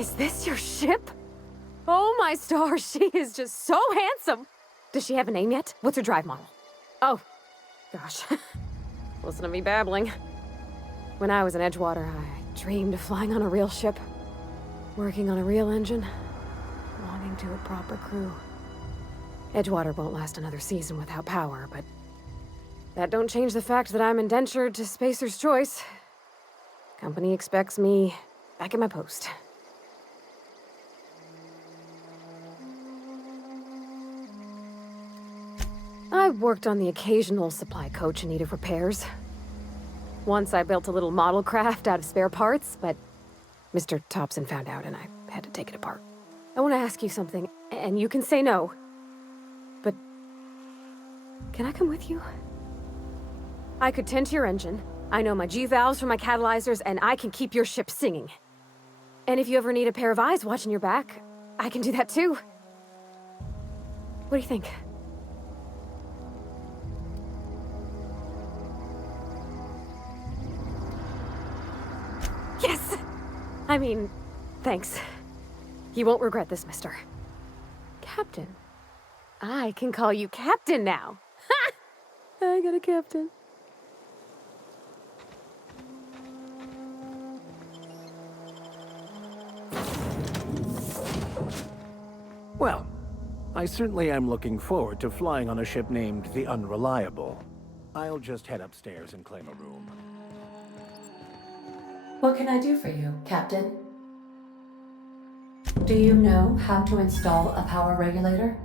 Is this your ship? Oh my stars, she is just so handsome! Does she have a name yet? What's her drive model? Oh, gosh. Listen to me babbling. When I was in Edgewater, I dreamed of flying on a real ship, working on a real engine, belonging to a proper crew. Edgewater won't last another season without power, but that don't change the fact that I'm indentured to Spacer's Choice. Company expects me back at my post. I've worked on the occasional supply coach in need of repairs. Once I built a little model craft out of spare parts, but Mr. Thompson found out and I had to take it apart. I want to ask you something, and you can say no. But can I come with you? I could tend to your engine. I know my G-valves from my catalyzers, and I can keep your ship singing. And if you ever need a pair of eyes watching your back, I can do that too. What do you think? Yes! I mean, thanks. You won't regret this, mister. Captain. I can call you Captain now. Ha! I got a captain. Well, I certainly am looking forward to flying on a ship named the Unreliable. I'll just head upstairs and claim a room. What can I do for you, Captain? Do you know how to install a power regulator?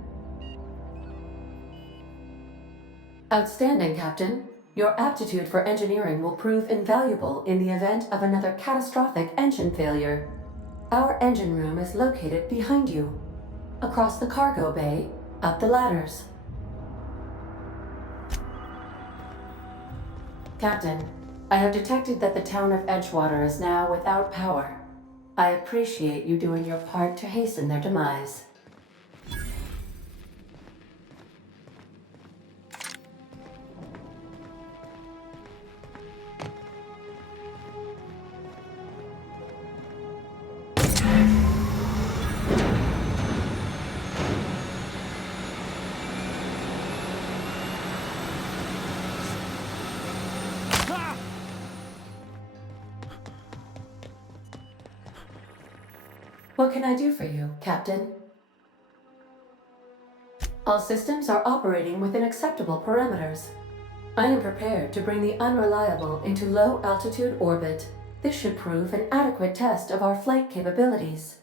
Outstanding, Captain. Your aptitude for engineering will prove invaluable in the event of another catastrophic engine failure. Our engine room is located behind you. Across the cargo bay, up the ladders. Captain, I have detected that the town of Edgewater is now without power. I appreciate you doing your part to hasten their demise. What can I do for you, Captain? All systems are operating within acceptable parameters. I am prepared to bring the Unreliable into low-altitude orbit. This should prove an adequate test of our flight capabilities.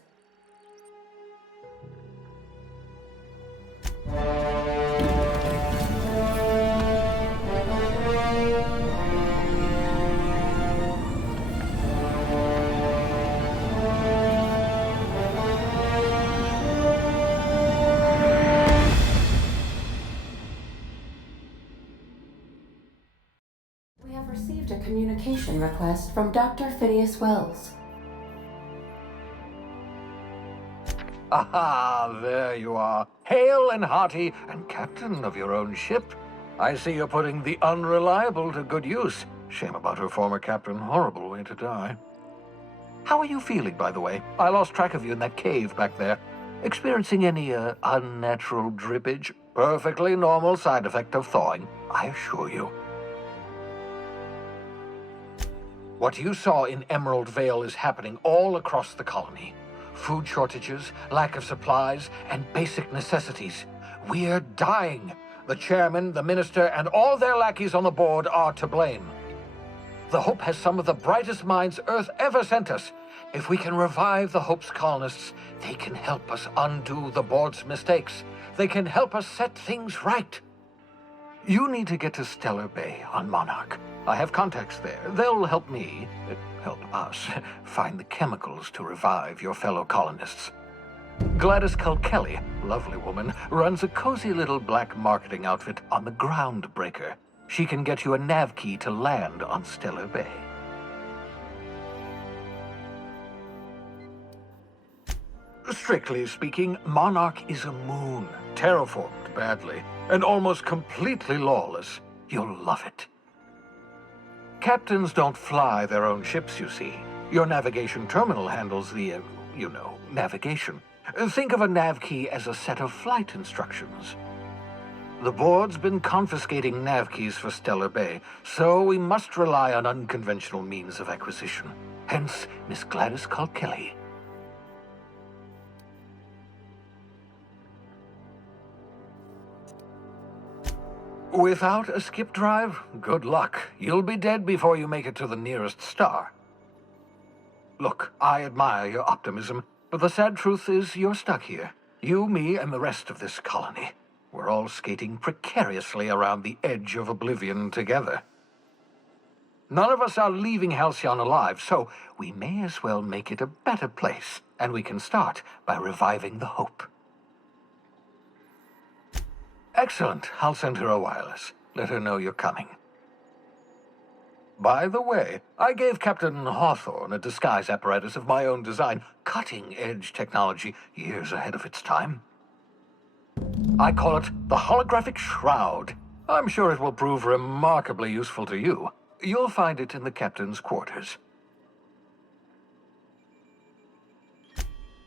Received a communication request from Dr. Phineas Wells. Aha, there you are, hale and hearty, and captain of your own ship. I see you're putting the Unreliable to good use. Shame about her former captain, horrible way to die. How are you feeling, by the way? I lost track of you in that cave back there. Experiencing any, unnatural drippage? Perfectly normal side effect of thawing, I assure you. What you saw in Emerald Vale is happening all across the colony. Food shortages, lack of supplies, and basic necessities. We're dying. The chairman, the minister, and all their lackeys on the board are to blame. The Hope has some of the brightest minds Earth ever sent us. If we can revive the Hope's colonists, they can help us undo the board's mistakes. They can help us set things right. You need to get to Stellar Bay on Monarch. I have contacts there. They'll help me, help us, find the chemicals to revive your fellow colonists. Gladys Culkelly, lovely woman, runs a cozy little black marketing outfit on the Groundbreaker. She can get you a nav key to land on Stellar Bay. Strictly speaking, Monarch is a moon, terraformed badly, and almost completely lawless. You'll love it. Captains don't fly their own ships, you see. Your navigation terminal handles the, you know, navigation. Think of a nav key as a set of flight instructions. The board's been confiscating nav keys for Stellar Bay, so we must rely on unconventional means of acquisition. Hence, Miss Gladys called Kelly. Without a skip drive, good luck. You'll be dead before you make it to the nearest star. Look, I admire your optimism, but the sad truth is you're stuck here. You, me, and the rest of this colony. We're all skating precariously around the edge of oblivion together. None of us are leaving Halcyon alive, so we may as well make it a better place, and we can start by reviving the hope. Excellent. I'll send her a wireless. Let her know you're coming. By the way, I gave Captain Hawthorne a disguise apparatus of my own design, cutting-edge technology years ahead of its time. I call it the Holographic Shroud. I'm sure it will prove remarkably useful to you. You'll find it in the captain's quarters.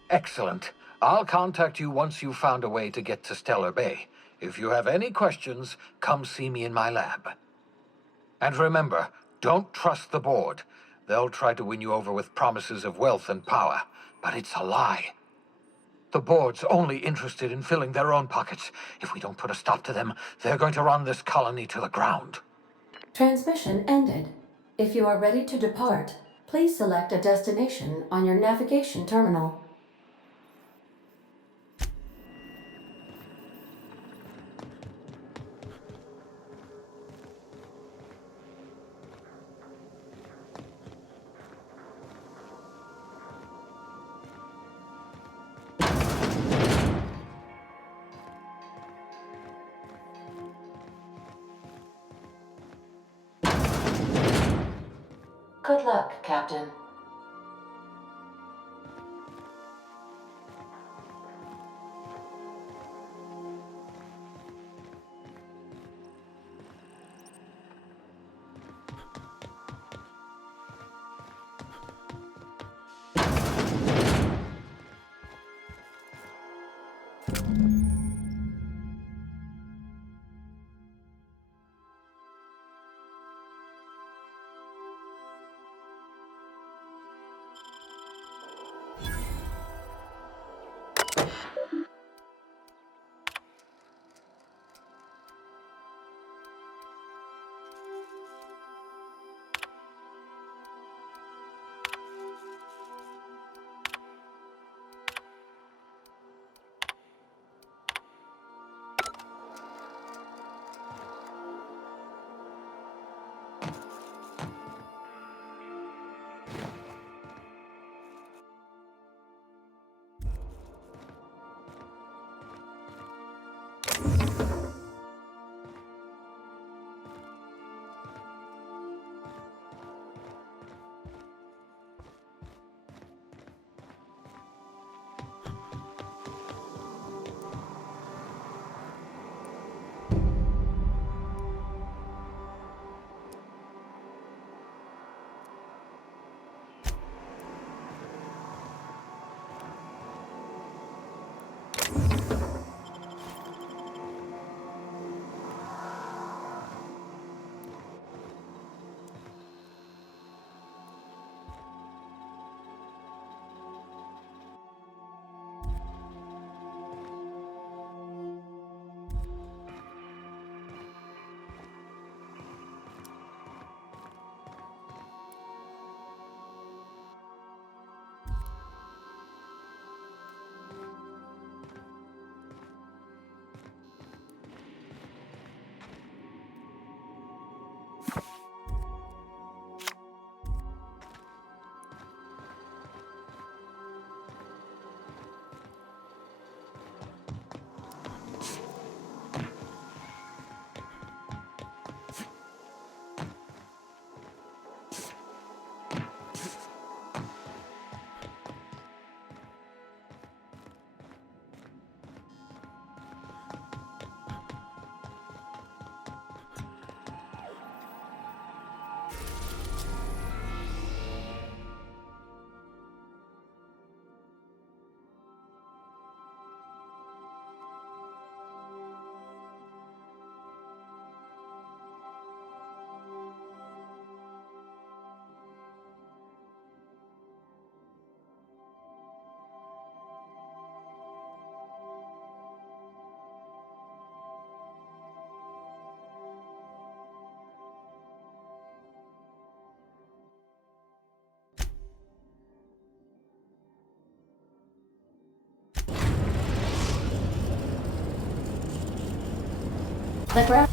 Excellent. I'll contact you once you've found a way to get to Stellar Bay. If you have any questions, come see me in my lab. And remember, don't trust the board. They'll try to win you over with promises of wealth and power, but it's a lie. The board's only interested in filling their own pockets. If we don't put a stop to them, they're going to run this colony to the ground. Transmission ended. If you are ready to depart, please select a destination on your navigation terminal. Good luck, Captain. The ground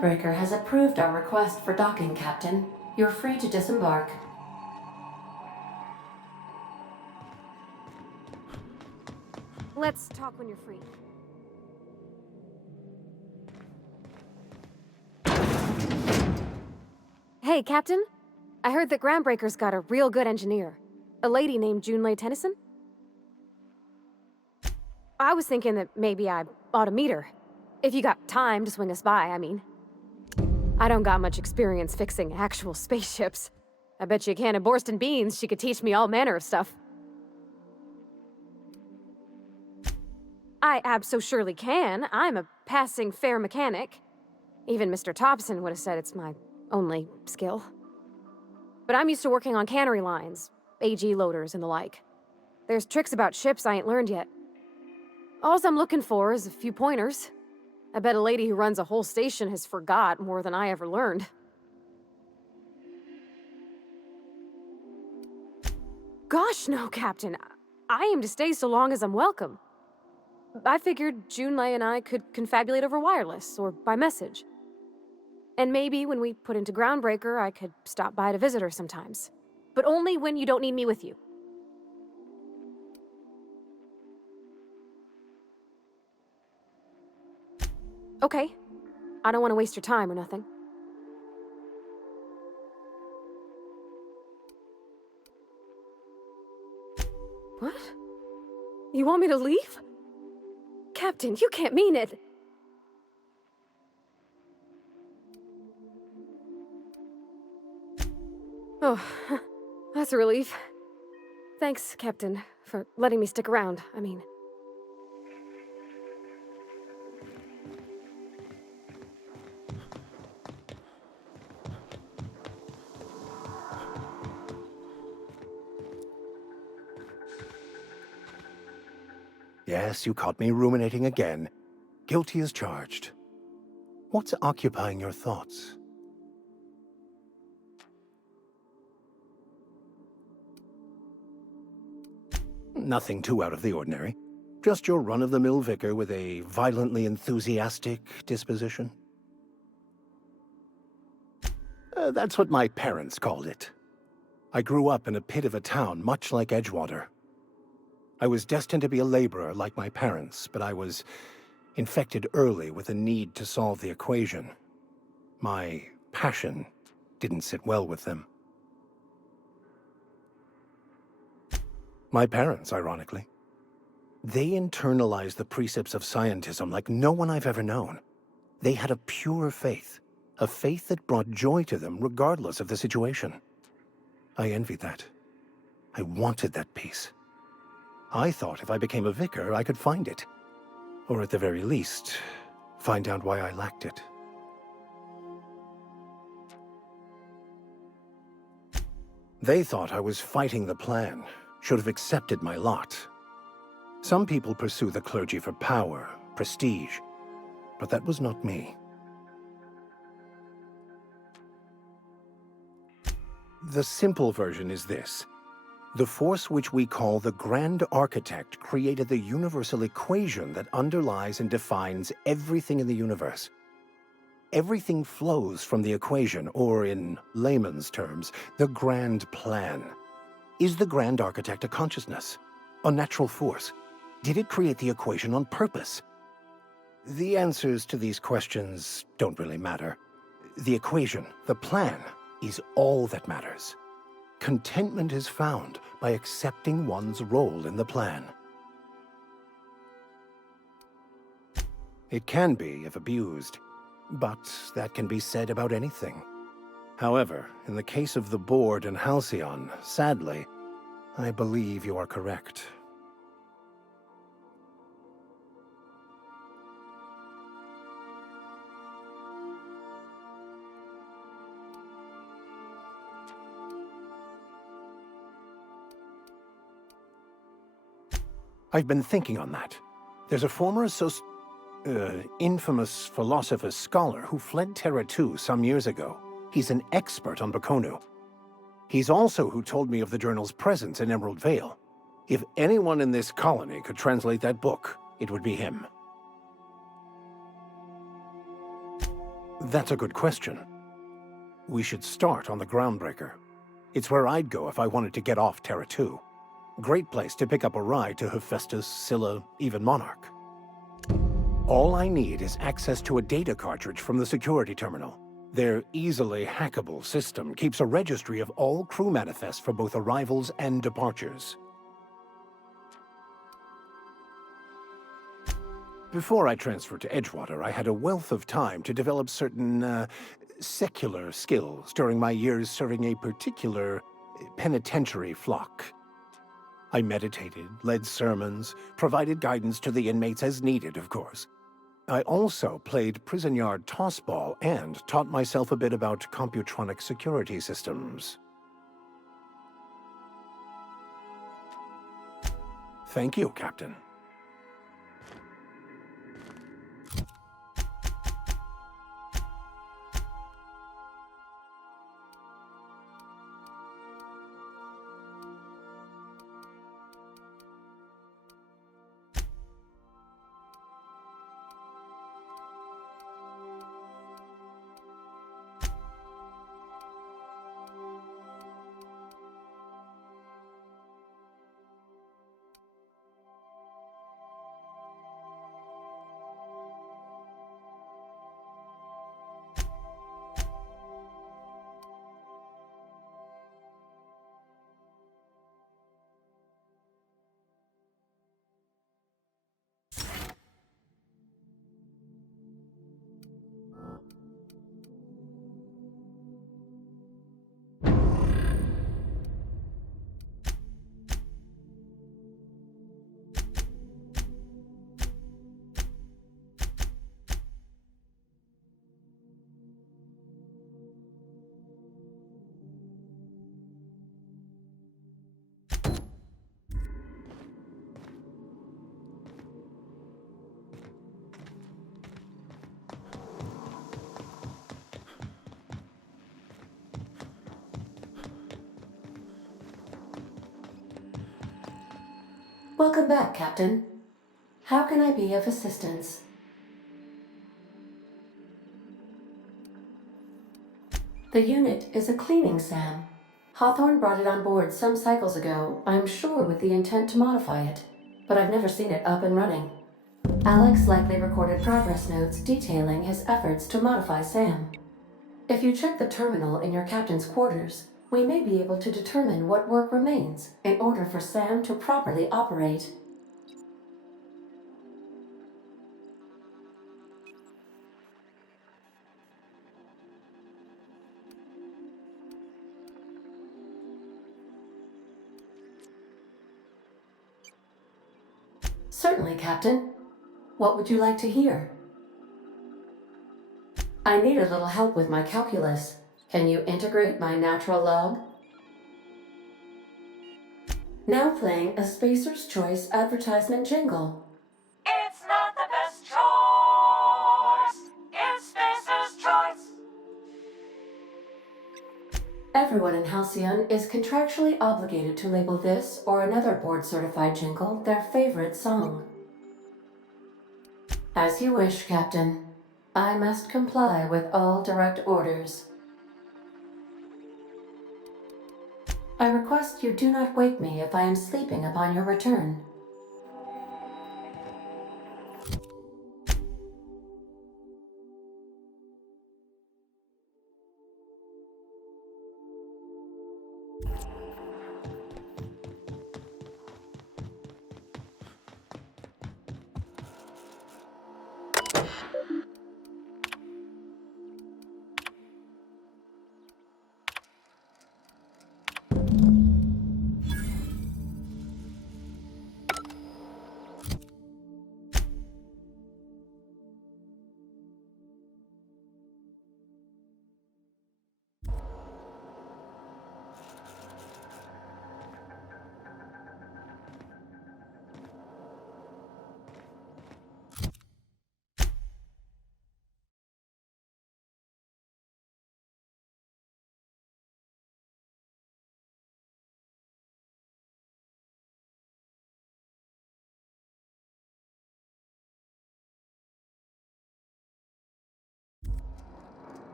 Breaker has approved our request for docking, Captain. You're free to disembark. Let's talk when you're free. Hey, Captain. I heard that Groundbreaker's got a real good engineer. A lady named Junlei Tennyson? I was thinking that maybe I ought to meet her. If you got time to swing us by, I mean. I don't got much experience fixing actual spaceships. I bet you a can of Borston beans she could teach me all manner of stuff. I abso-surely can. I'm a passing fair mechanic. Even Mr. Thompson would have said it's my only skill. But I'm used to working on cannery lines, AG loaders and the like. There's tricks about ships I ain't learned yet. All I'm looking for is a few pointers. I bet a lady who runs a whole station has forgot more than I ever learned. Gosh, no, Captain. I aim to stay so long as I'm welcome. I figured Junlei and I could confabulate over wireless, or by message. And maybe when we put into Groundbreaker, I could stop by to visit her sometimes. But only when you don't need me with you. Okay. I don't want to waste your time or nothing. What? You want me to leave? Captain, you can't mean it! Oh, that's a relief. Thanks, Captain, for letting me stick around, I mean. Yes, you caught me ruminating again. Guilty as charged. What's occupying your thoughts? Nothing too out of the ordinary. Just your run-of-the-mill vicar with a violently enthusiastic disposition. That's what my parents called it. I grew up in a pit of a town much like Edgewater. I was destined to be a laborer like my parents, but I was infected early with a need to solve the equation. My passion didn't sit well with them. My parents, ironically. They internalized the precepts of scientism like no one I've ever known. They had a pure faith, a faith that brought joy to them regardless of the situation. I envied that. I wanted that peace. I thought if I became a vicar, I could find it. Or at the very least, find out why I lacked it. They thought I was fighting the plan, should have accepted my lot. Some people pursue the clergy for power, prestige, but that was not me. The simple version is this. The force which we call the Grand Architect created the universal equation that underlies and defines everything in the universe. Everything flows from the equation, or in layman's terms, the grand plan. Is the Grand Architect a consciousness? A natural force? Did it create the equation on purpose? The answers to these questions don't really matter. The equation, the plan, is all that matters. Contentment is found by accepting one's role in the plan. It can be if abused, but that can be said about anything. However, in the case of the board and Halcyon, sadly, I believe you are correct. I've been thinking on that. There's a former infamous philosopher scholar who fled Terra 2 some years ago. He's an expert on Bakonu. He's also who told me of the journal's presence in Emerald Vale. If anyone in this colony could translate that book, it would be him. That's a good question. We should start on the Groundbreaker. It's where I'd go if I wanted to get off Terra 2. Great place to pick up a ride to Hephaestus, Scylla, even Monarch. All I need is access to a data cartridge from the security terminal. Their easily hackable system keeps a registry of all crew manifests for both arrivals and departures. Before I transferred to Edgewater, I had a wealth of time to develop certain, secular skills during my years serving a particular penitentiary flock. I meditated, led sermons, provided guidance to the inmates as needed, of course. I also played prison yard tossball and taught myself a bit about computronic security systems. Thank you, Captain. Welcome back, Captain. How can I be of assistance? The unit is a cleaning SAM. Hawthorne brought it on board some cycles ago, I'm sure with the intent to modify it, but I've never seen it up and running. Alex likely recorded progress notes detailing his efforts to modify SAM. If you check the terminal in your captain's quarters, we may be able to determine what work remains in order for SAM to properly operate. Certainly, Captain. What would you like to hear? I need a little help with my calculus. Can you integrate my natural log? Now playing a Spacer's Choice advertisement jingle. It's not the best choice. It's Spacer's Choice. Everyone in Halcyon is contractually obligated to label this or another board-certified jingle their favorite song. As you wish, Captain. I must comply with all direct orders. I request you do not wake me if I am sleeping upon your return.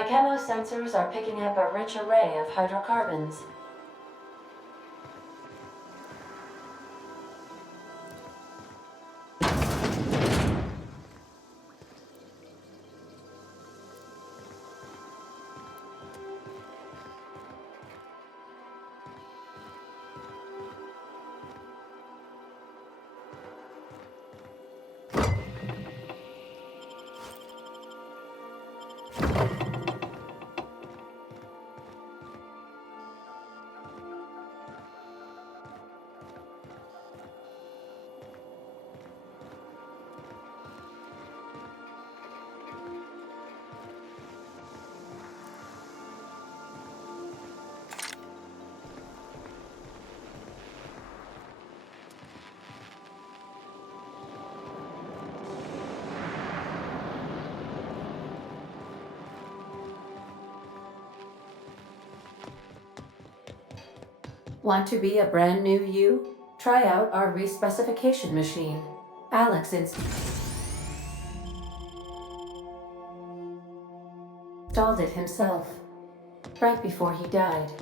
My chemosensors are picking up a rich array of hydrocarbons. Want to be a brand new you? Try out our respecification machine. Alex installed it himself, right before he died.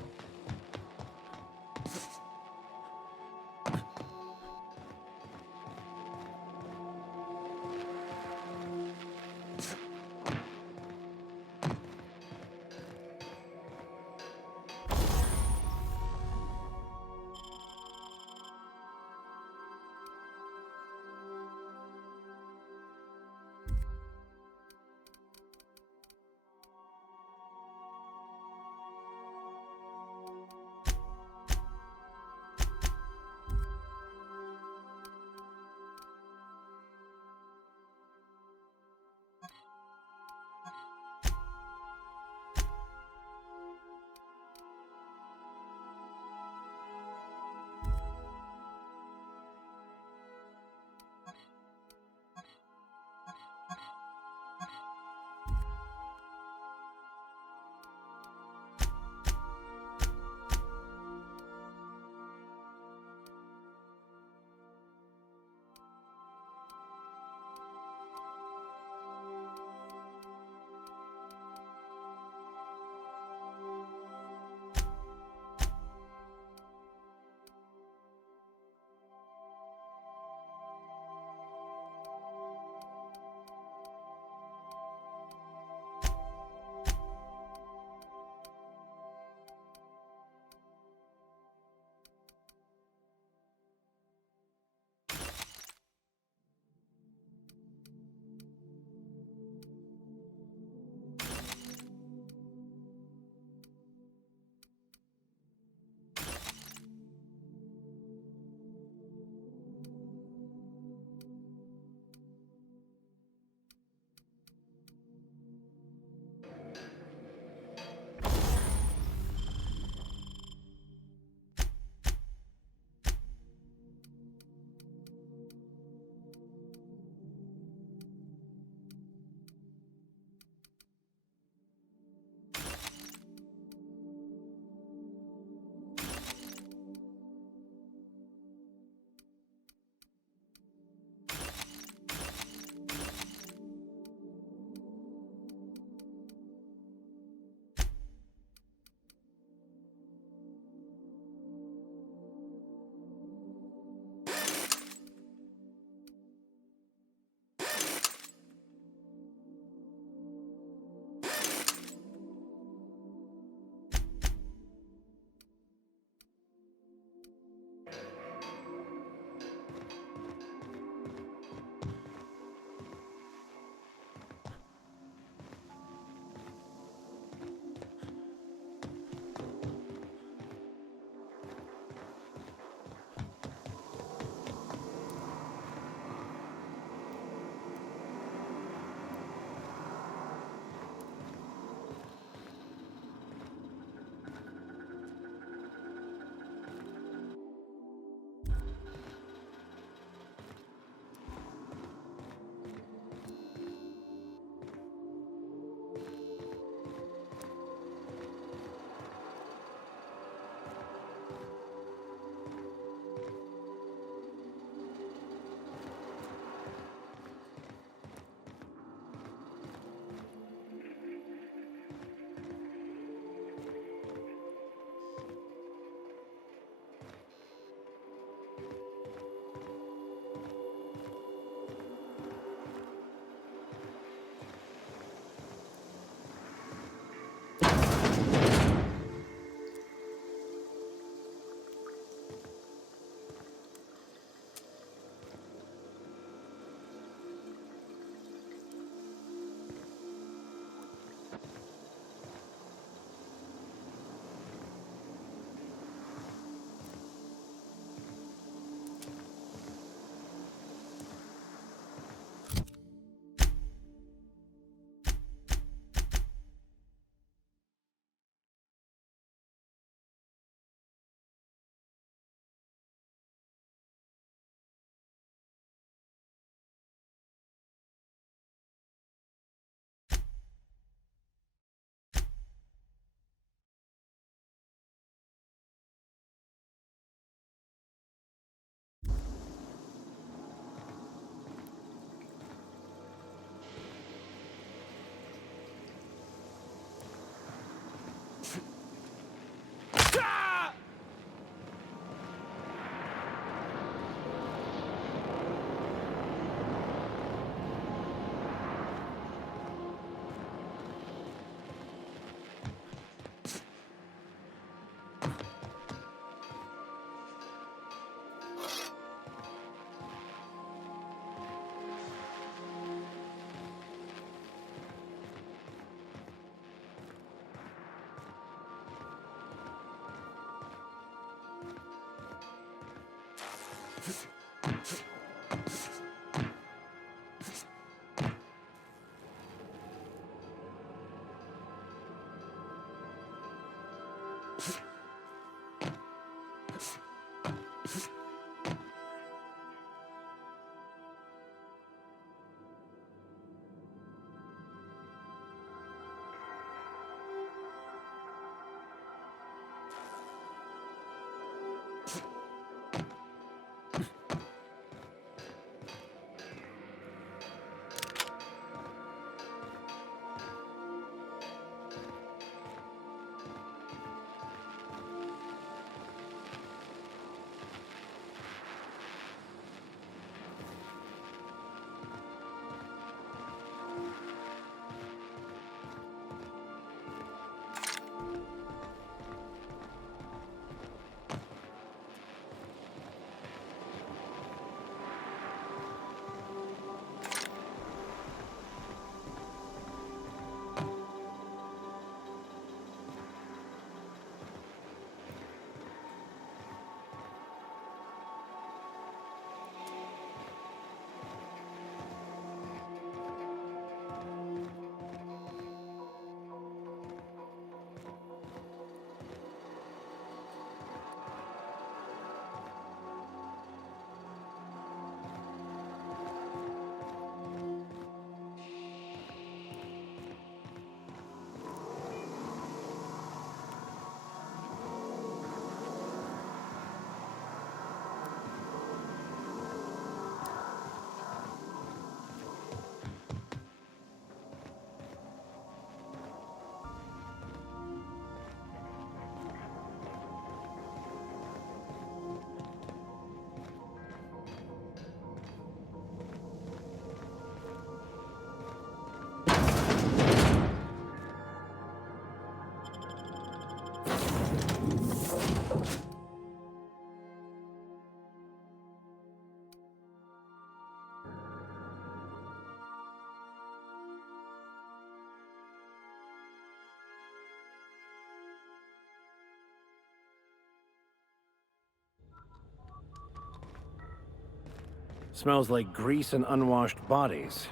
Smells like grease and unwashed bodies.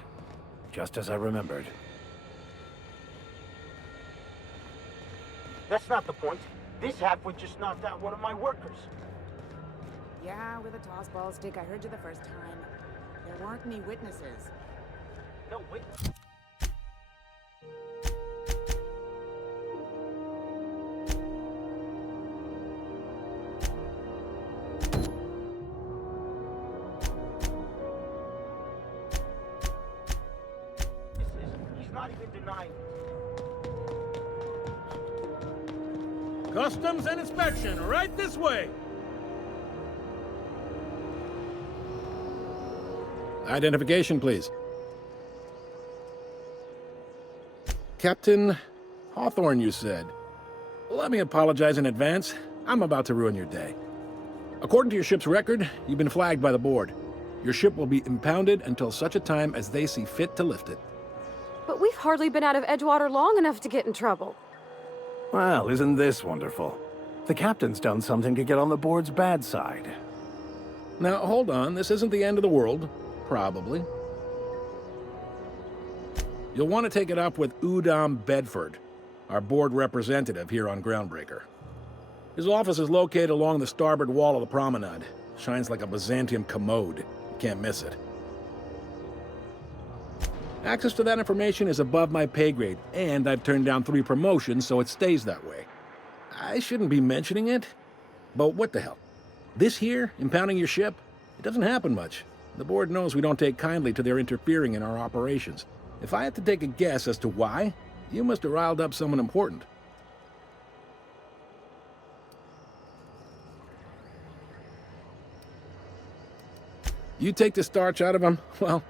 Just as I remembered. That's not the point. This halfwit just knocked out one of my workers. Yeah, with a toss-ball stick. I heard you the first time. There weren't any witnesses. No, wait. He's not even denying it. Customs and inspection, right this way. Identification, please. Captain Hawthorne, you said. Let me apologize in advance. I'm about to ruin your day. According to your ship's record, you've been flagged by the board. Your ship will be impounded until such a time as they see fit to lift it. But we've hardly been out of Edgewater long enough to get in trouble. Well, isn't this wonderful? The captain's done something to get on the board's bad side. Now, hold on. This isn't the end of the world. Probably. You'll want to take it up with Udom Bedford, our board representative here on Groundbreaker. His office is located along the starboard wall of the promenade. Shines like a Byzantium commode. You can't miss it. Access to that information is above my pay grade, and I've turned down 3 promotions, so it stays that way. I shouldn't be mentioning it, but what the hell? This here, impounding your ship, it doesn't happen much. The board knows we don't take kindly to their interfering in our operations. If I had to take a guess as to why, you must have riled up someone important. You take the starch out of them, well,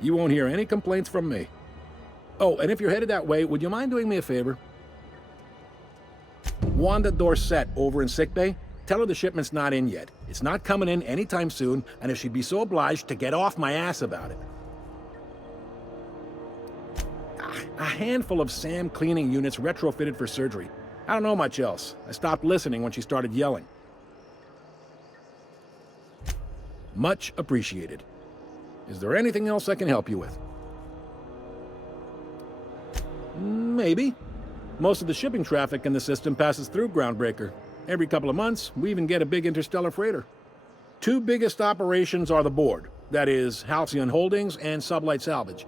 you won't hear any complaints from me. Oh, and if you're headed that way, would you mind doing me a favor? Wanda Dorset over in sickbay, tell her the shipment's not in yet. It's not coming in anytime soon, and if she'd be so obliged to get off my ass about it. A handful of SAM cleaning units retrofitted for surgery. I don't know much else. I stopped listening when she started yelling. Much appreciated. Is there anything else I can help you with? Maybe. Most of the shipping traffic in the system passes through Groundbreaker. Every couple of months, we even get a big interstellar freighter. Two biggest operations are the board, that is, Halcyon Holdings and Sublight Salvage.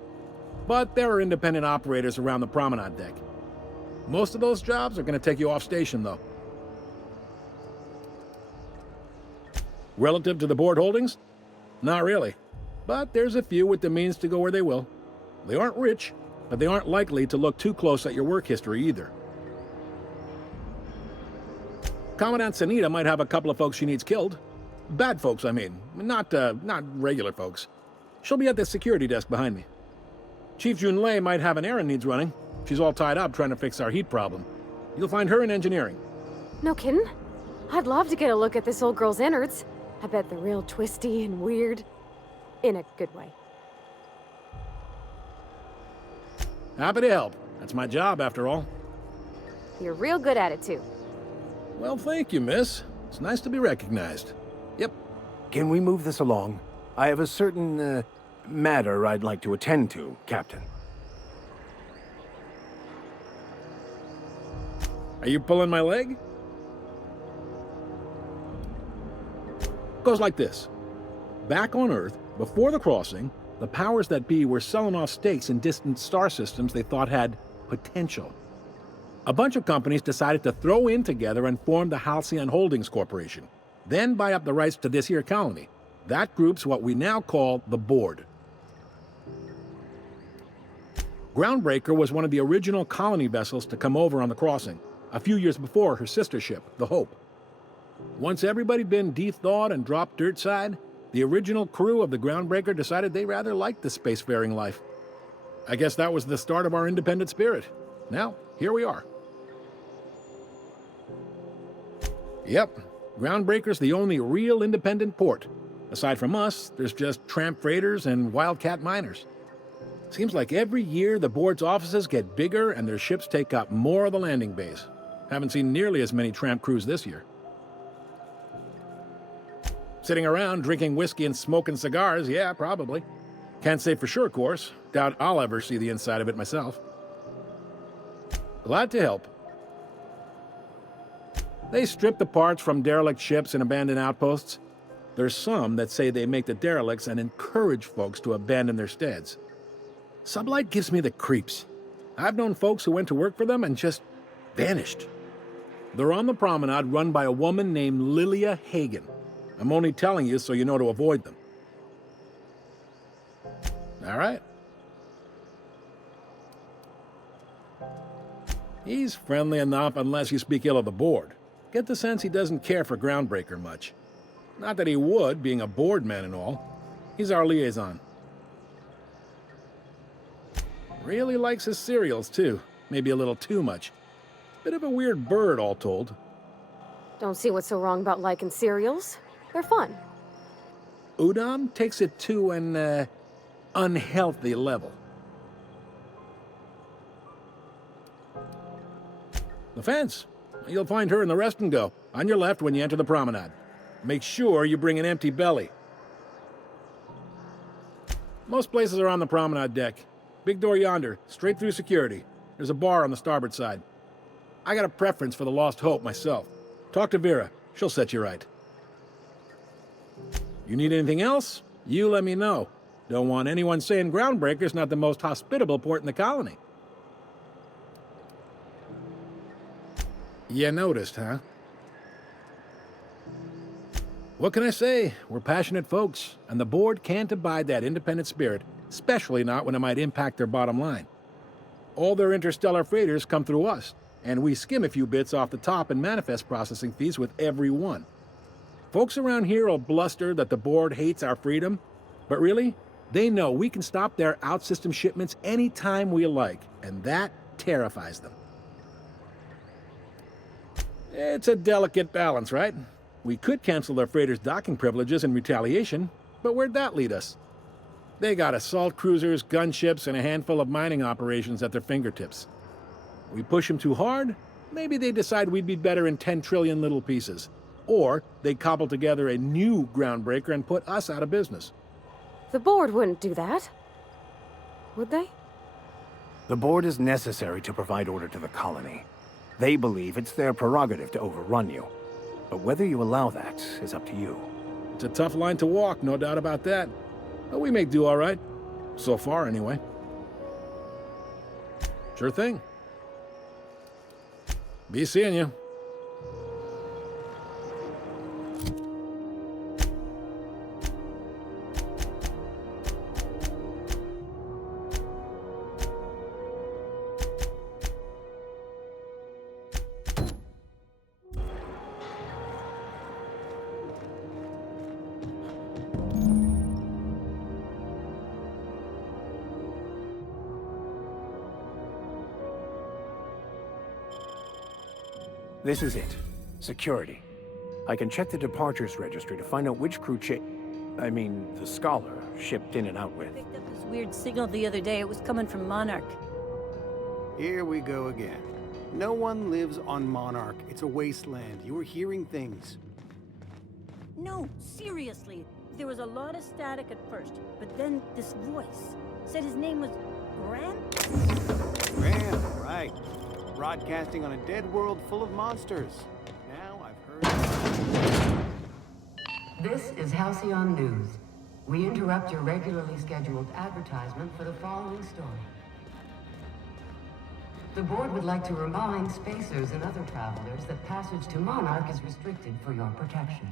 But there are independent operators around the promenade deck. Most of those jobs are going to take you off station, though. Relative to the board holdings? Not really. But there's a few with the means to go where they will. They aren't rich, but they aren't likely to look too close at your work history either. Commandant Sanita might have a couple of folks she needs killed. Bad folks, I mean. Not regular folks. She'll be at the security desk behind me. Chief Junlei might have an errand needs running. She's all tied up trying to fix our heat problem. You'll find her in engineering. No kidding? I'd love to get a look at this old girl's innards. I bet they're real twisty and weird. In a good way. Happy to help. That's my job, after all. You're real good at it, too. Well, thank you, miss. It's nice to be recognized. Yep. Can we move this along? I have a certain, matter I'd like to attend to, Captain. Are you pulling my leg? Goes like this. Back on Earth, before the crossing, the powers that be were selling off stakes in distant star systems they thought had potential. A bunch of companies decided to throw in together and form the Halcyon Holdings Corporation, then buy up the rights to this here colony. That group's what we now call the Board. Groundbreaker was one of the original colony vessels to come over on the crossing, a few years before her sister ship, the Hope. Once everybody'd been de-thawed and dropped dirt side, the original crew of the Groundbreaker decided they rather liked the spacefaring life. I guess that was the start of our independent spirit. Now, here we are. Yep, Groundbreaker's the only real independent port. Aside from us, there's just tramp freighters and wildcat miners. Seems like every year the board's offices get bigger and their ships take up more of the landing bays. Haven't seen nearly as many tramp crews this year. Sitting around drinking whiskey and smoking cigars, yeah, probably. Can't say for sure, of course. Doubt I'll ever see the inside of it myself. Glad to help. They strip the parts from derelict ships and abandoned outposts. There's some that say they make the derelicts and encourage folks to abandon their steads. Sublight gives me the creeps. I've known folks who went to work for them and just vanished. They're on the promenade run by a woman named Lilia Hagen. I'm only telling you so you know to avoid them. All right. He's friendly enough unless you speak ill of the board. Get the sense he doesn't care for Groundbreaker much. Not that he would, being a board man and all. He's our liaison. Really likes his cereals, too. Maybe a little too much. Bit of a weird bird, all told. Don't see what's so wrong about liking cereals. They're fun. Udam takes it to an, unhealthy level. The fence. You'll find her in the rest and go, on your left when you enter the promenade. Make sure you bring an empty belly. Most places are on the promenade deck. Big door yonder, straight through security. There's a bar on the starboard side. I got a preference for the Lost Hope myself. Talk to Vera. She'll set you right. You need anything else? You let me know. Don't want anyone saying Groundbreaker's not the most hospitable port in the colony. You noticed, huh? What can I say? We're passionate folks, and the board can't abide that independent spirit, especially not when it might impact their bottom line. All their interstellar freighters come through us, and we skim a few bits off the top in manifest processing fees with every one. Folks around here will bluster that the board hates our freedom, but really, they know we can stop their out-system shipments anytime we like, and that terrifies them. It's a delicate balance, right? We could cancel their freighters' docking privileges in retaliation, but where'd that lead us? They got assault cruisers, gunships, and a handful of mining operations at their fingertips. We push them too hard, maybe they decide we'd be better in 10 trillion little pieces. or they cobble together a new groundbreaker and put us out of business. The board wouldn't do that. Would they? The board is necessary to provide order to the colony. They believe it's their prerogative to overrun you. But whether you allow that is up to you. It's a tough line to walk, no doubt about that. But we make do all right. So far, anyway. Sure thing. Be seeing you. This is it. Security. I can check the departures registry to find out which crew the Scholar shipped in and out with. Picked up this weird signal the other day. It was coming from Monarch. Here we go again. No one lives on Monarch. It's a wasteland. You were hearing things. No, seriously. There was a lot of static at first, but then this voice said his name was Grant? Graham, right. Broadcasting on a dead world full of monsters. Now I've heard... This is Halcyon News. We interrupt your regularly scheduled advertisement for the following story. The board would like to remind spacers and other travelers that passage to Monarch is restricted for your protection.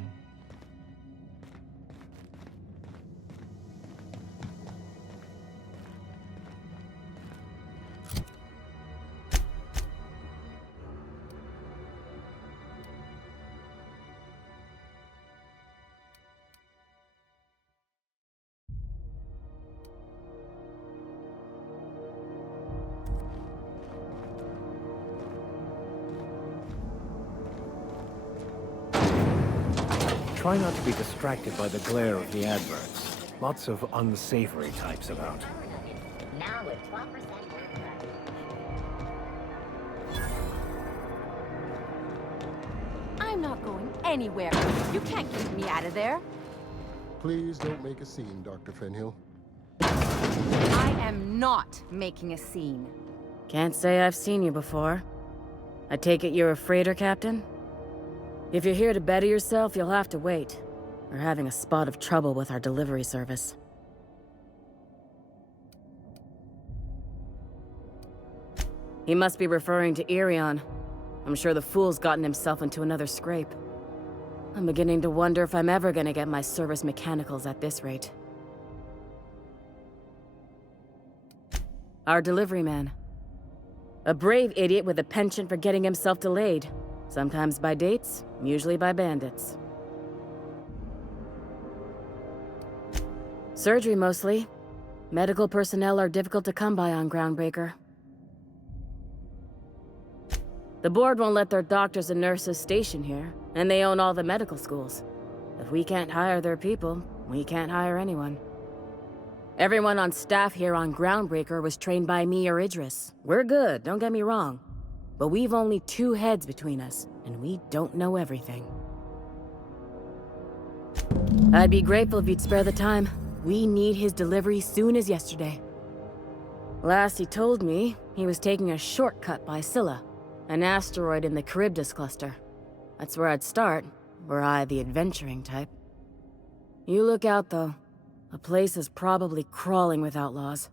Try not to be distracted by the glare of the adverts. Lots of unsavory types about. Now with 12% I'm not going anywhere. You can't keep me out of there. Please don't make a scene, Dr. Fenhill. I am not making a scene. Can't say I've seen you before. I take it you're a freighter captain? If you're here to better yourself, you'll have to wait. We're having a spot of trouble with our delivery service. He must be referring to Irion. I'm sure the fool's gotten himself into another scrape. I'm beginning to wonder if I'm ever gonna get my service mechanicals at this rate. Our delivery man. A brave idiot with a penchant for getting himself delayed. Sometimes by dates, usually by bandits. Surgery mostly. Medical personnel are difficult to come by on Groundbreaker. The board won't let their doctors and nurses station here, and they own all the medical schools. If we can't hire their people, we can't hire anyone. Everyone on staff here on Groundbreaker was trained by me or Idris. We're good, don't get me wrong. But we've only 2 heads between us, and we don't know everything. I'd be grateful if you'd spare the time. We need his delivery soon as yesterday. Last he told me, he was taking a shortcut by Scylla, an asteroid in the Charybdis cluster. That's where I'd start, were I the adventuring type. You look out, though. The place is probably crawling with outlaws.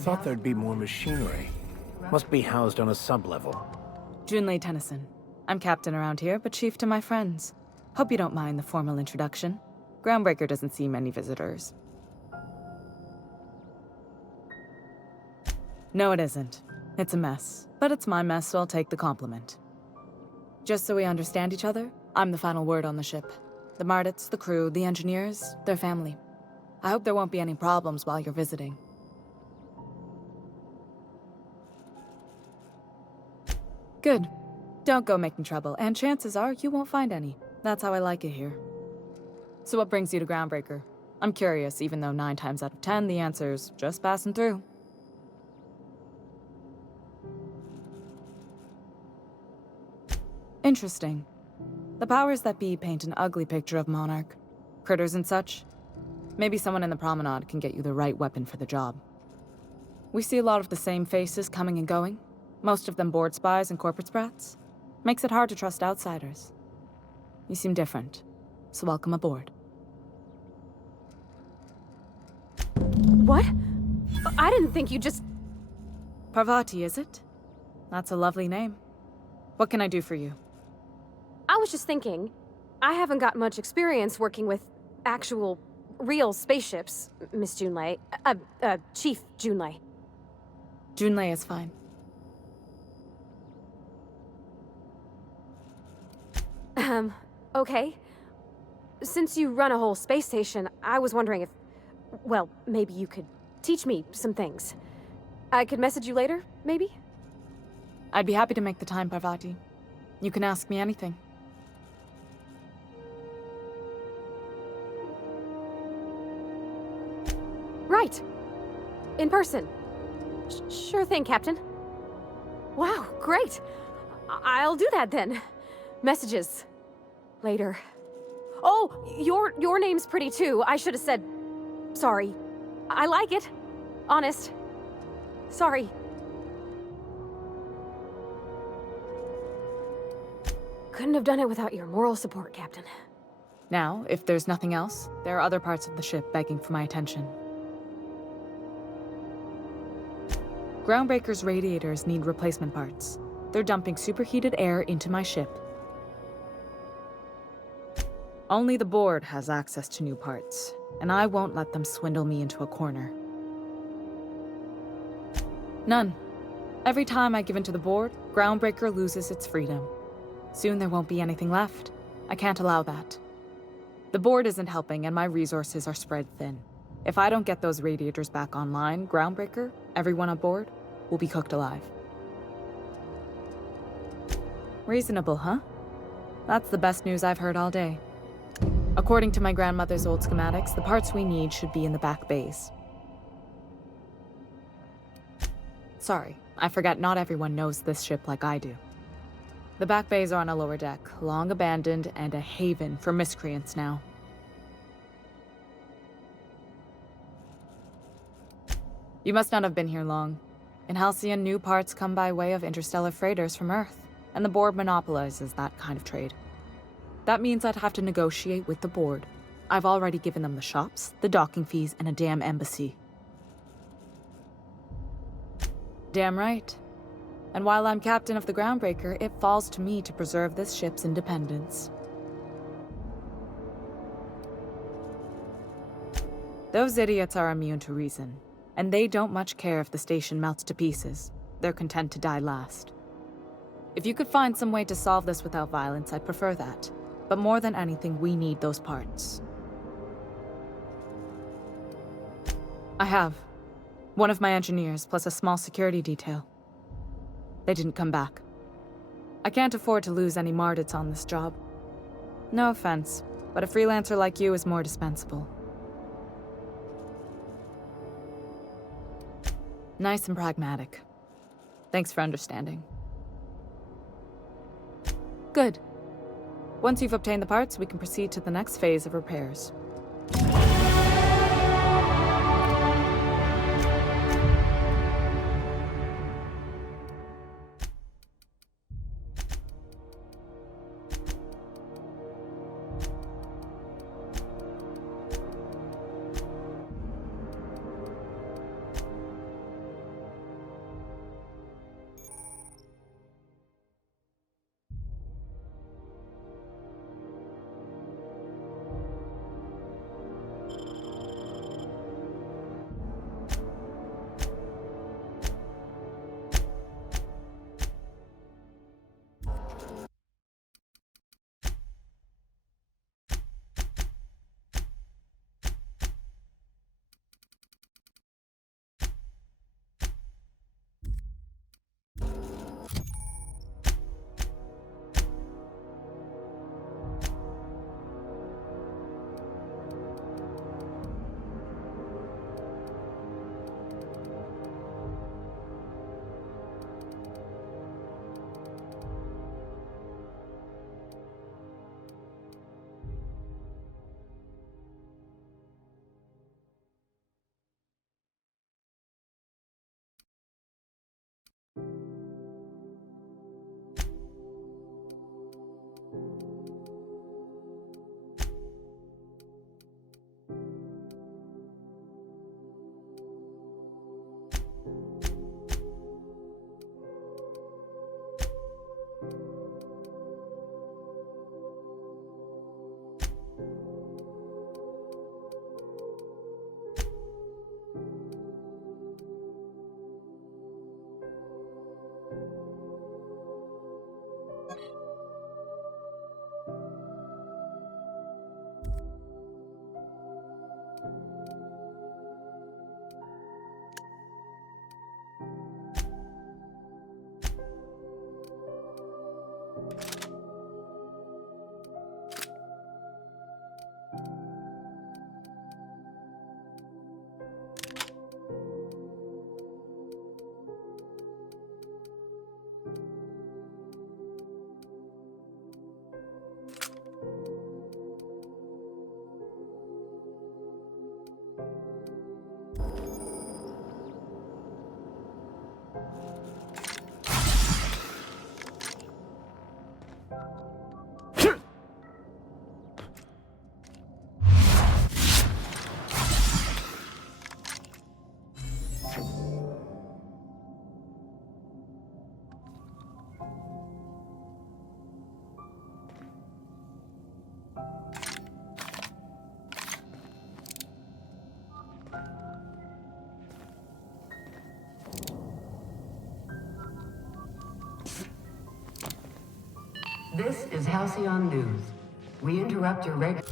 Thought there'd be more machinery. Must be housed on a sub-level. Junlei Tennyson. I'm captain around here, but chief to my friends. Hope you don't mind the formal introduction. Groundbreaker doesn't see many visitors. No, it isn't. It's a mess. But it's my mess, so I'll take the compliment. Just so we understand each other, I'm the final word on the ship. The Mardits, the crew, the engineers, their family. I hope there won't be any problems while you're visiting. Good. Don't go making trouble, and chances are you won't find any. That's how I like it here. So what brings you to Groundbreaker? I'm curious, even though 9 times out of 10 the answer's just passing through. Interesting. The powers that be paint an ugly picture of Monarch. Critters and such. Maybe someone in the promenade can get you the right weapon for the job. We see a lot of the same faces coming and going. Most of them board spies and corporate sprats. Makes it hard to trust outsiders. You seem different, so welcome aboard. What? I didn't think you just... Parvati, is it? That's a lovely name. What can I do for you? I was just thinking, I haven't got much experience working with actual, real spaceships, Miss Junlei. Chief Junlei. Junlei is fine. Okay. Since you run a whole space station, I was wondering if... Well, maybe you could teach me some things. I could message you later, maybe? I'd be happy to make the time, Parvati. You can ask me anything. Right. In person. Sure thing, Captain. Wow, great. I'll do that then. Messages. Later. Oh, your name's pretty too. I should have said... Sorry. I like it. Honest. Sorry. Couldn't have done it without your moral support, Captain. Now, if there's nothing else, there are other parts of the ship begging for my attention. Groundbreaker's radiators need replacement parts. They're dumping superheated air into my ship. Only the board has access to new parts, and I won't let them swindle me into a corner. None. Every time I give in to the board, Groundbreaker loses its freedom. Soon there won't be anything left. I can't allow that. The board isn't helping, and my resources are spread thin. If I don't get those radiators back online, Groundbreaker, everyone on board, will be cooked alive. Reasonable, huh? That's the best news I've heard all day. According to my grandmother's old schematics, the parts we need should be in the back bays. Sorry, I forgot not everyone knows this ship like I do. The back bays are on a lower deck, long abandoned and a haven for miscreants now. You must not have been here long. In Halcyon, new parts come by way of interstellar freighters from Earth, and the board monopolizes that kind of trade. That means I'd have to negotiate with the board. I've already given them the shops, the docking fees, and a damn embassy. Damn right. And while I'm captain of the Groundbreaker, it falls to me to preserve this ship's independence. Those idiots are immune to reason, and they don't much care if the station melts to pieces. They're content to die last. If you could find some way to solve this without violence, I'd prefer that. But more than anything, we need those parts. I have. One of my engineers, plus a small security detail. They didn't come back. I can't afford to lose any Mardits on this job. No offense, but a freelancer like you is more dispensable. Nice and pragmatic. Thanks for understanding. Good. Once you've obtained the parts, we can proceed to the next phase of repairs. This is Halcyon News. We interrupt your regular...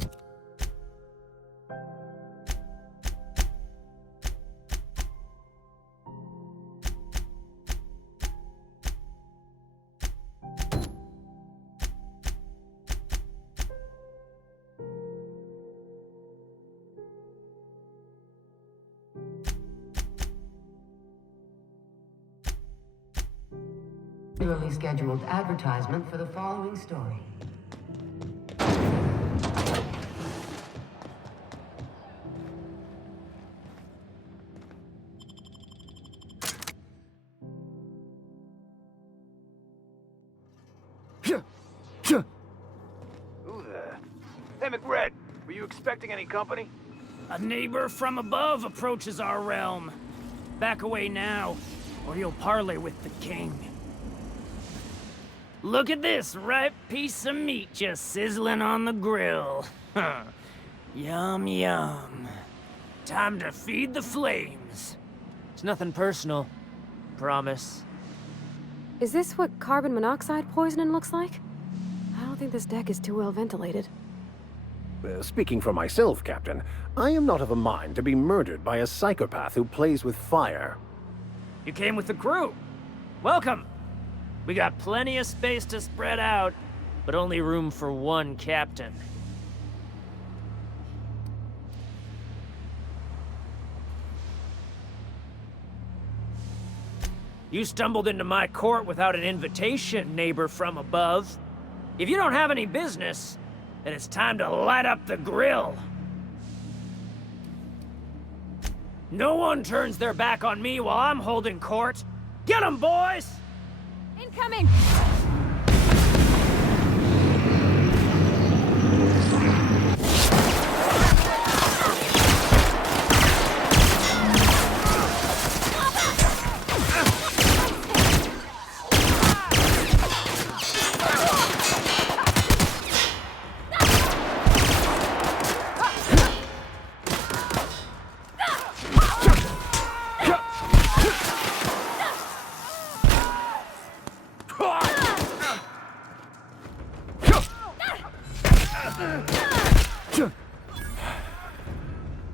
regularly scheduled advertisement for the following story. Who there? Hey, McRed, were you expecting any company? A neighbor from above approaches our realm. Back away now, or you'll parley with the king. Look at this ripe piece of meat just sizzling on the grill. Yum, yum. Time to feed the flames. It's nothing personal. Promise. Is this what carbon monoxide poisoning looks like? I don't think this deck is too well ventilated. Speaking for myself, Captain, I am not of a mind to be murdered by a psychopath who plays with fire. You came with the crew. Welcome. We got plenty of space to spread out, but only room for one captain. You stumbled into my court without an invitation, neighbor from above. If you don't have any business, then it's time to light up the grill. No one turns their back on me while I'm holding court. Get 'em, boys! Incoming!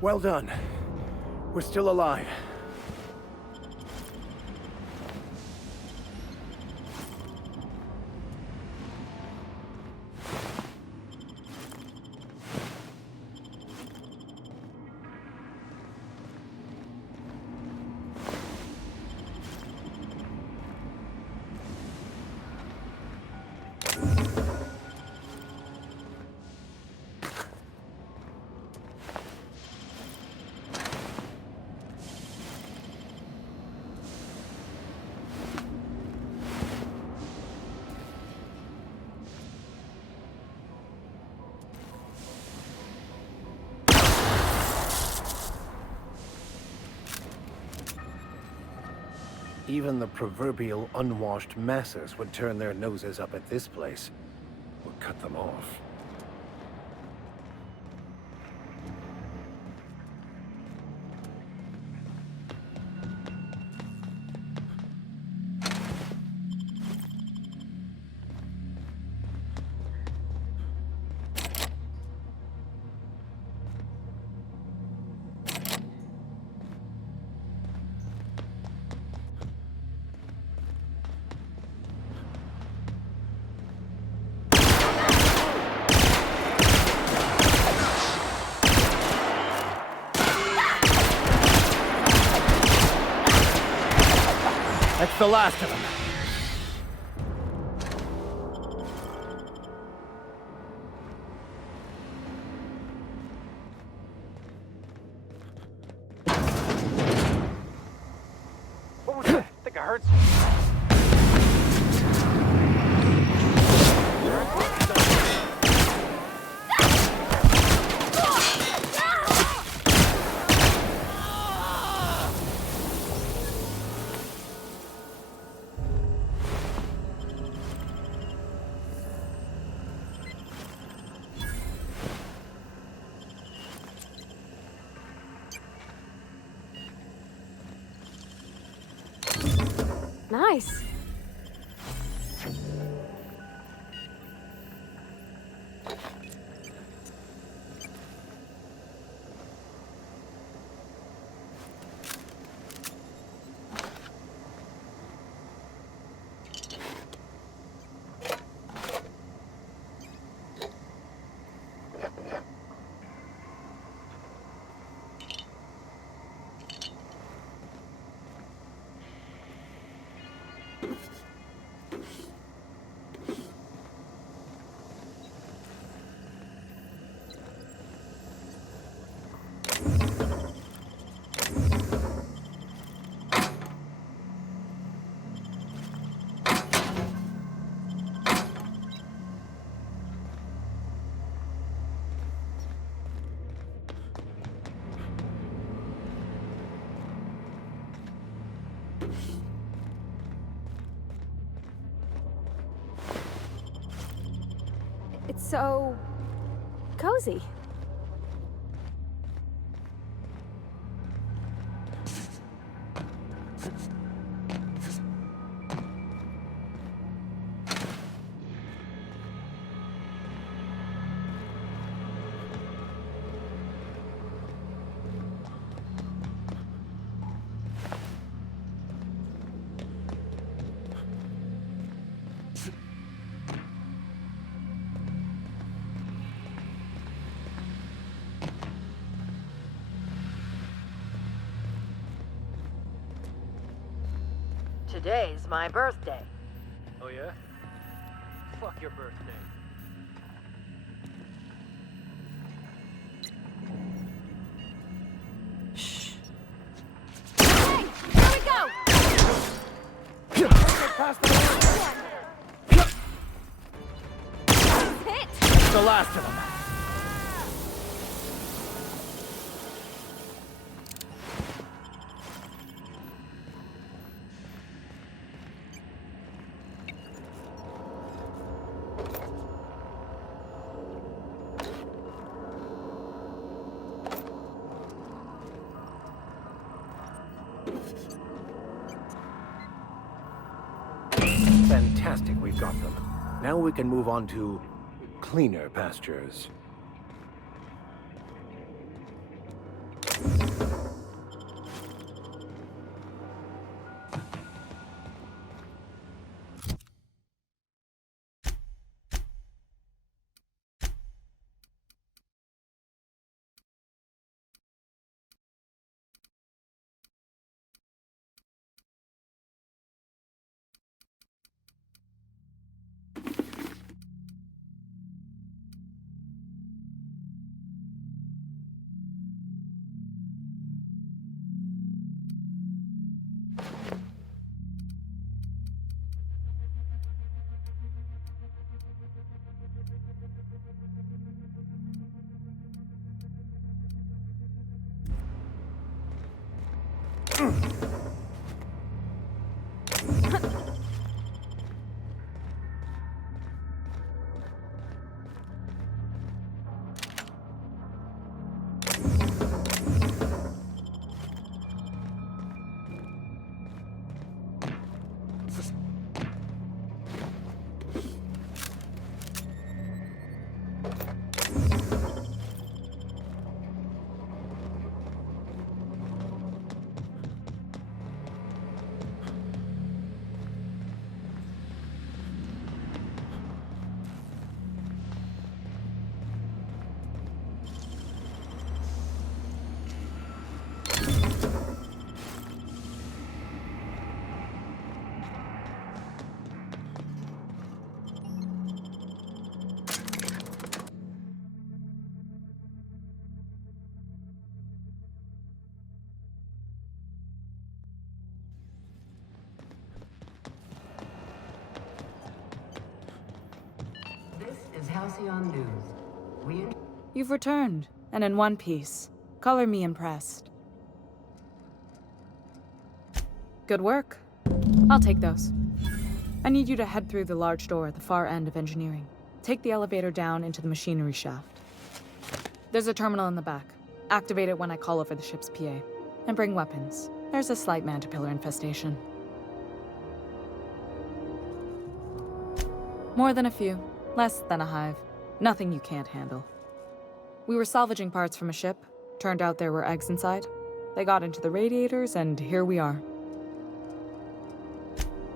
Well done. We're still alive. Even the proverbial unwashed masses would turn their noses up at this place. We'll cut them off. That's the last of them. What was that? I think I heard Nice. It's so cozy. Today's my birthday. Oh, yeah? Fuck your birthday. Shh. Hey! Here we go! Hit! The last of them. Fantastic, we've got them. Now we can move on to cleaner pastures. Halcyon News. You've returned, and in one piece. Color me impressed. Good work. I'll take those. I need you to head through the large door at the far end of engineering. Take the elevator down into the machinery shaft. There's a terminal in the back. Activate it when I call over the ship's PA. And bring weapons. There's a slight man-to-pillar infestation. More than a few. Less than a hive. Nothing you can't handle. We were salvaging parts from a ship. Turned out there were eggs inside. They got into the radiators, and here we are.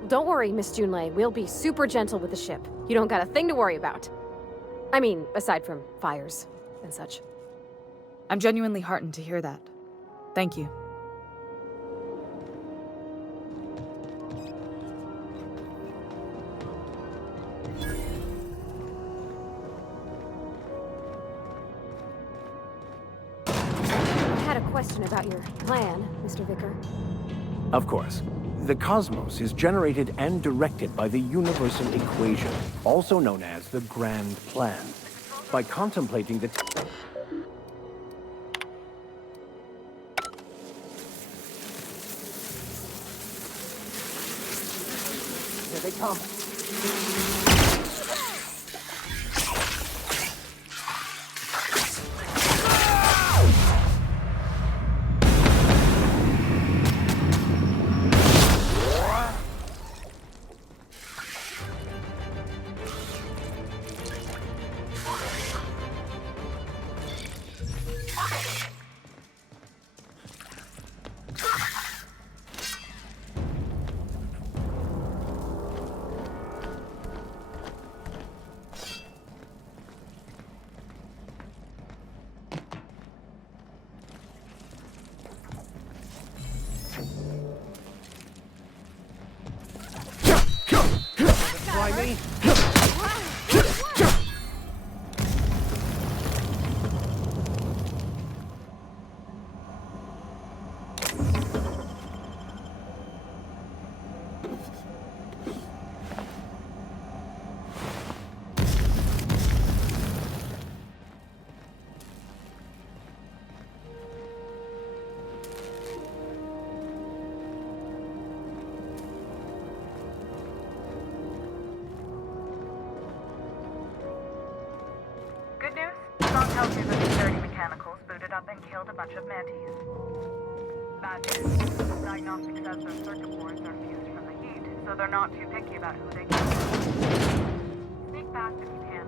Don't worry, Miss Junlei. We'll be super gentle with the ship. You don't got a thing to worry about. I mean, aside from fires and such. I'm genuinely heartened to hear that. Thank you. I had a question about your plan, Mr. Vicker. Of course. The cosmos is generated and directed by the universal equation, also known as the Grand Plan. By contemplating the... Here they come. Try me. Good news? Strong tells me that the dirty mechanicals booted up and killed a bunch of mantis. Bad news. Diagnostic says their circuit boards are fused from the heat, so they're not too picky about who they kill. Sneak past if you can.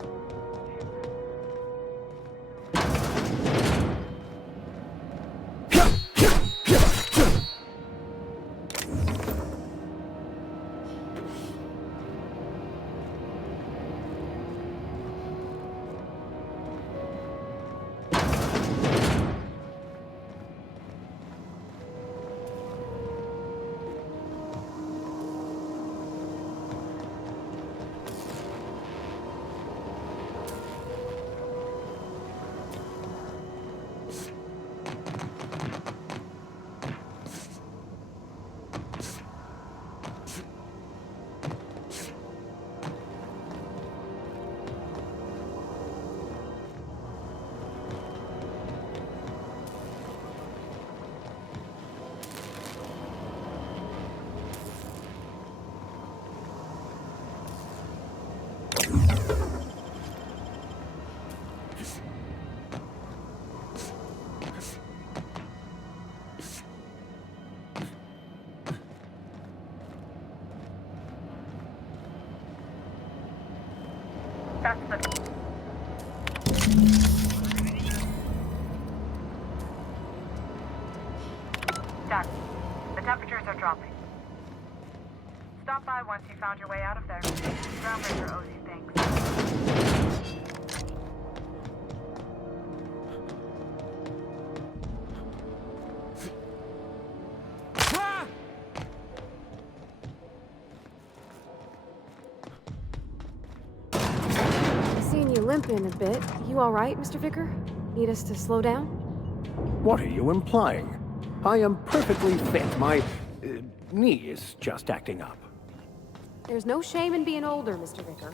That's the... Done. The temperatures are dropping. Stop by once you found your way out of there. Groundbreaker owes you thanks. Limping a bit. You all right, Mr. Vicker? Need us to slow down? What are you implying? I am perfectly fit. My knee is just acting up. There's no shame in being older, Mr. Vicker.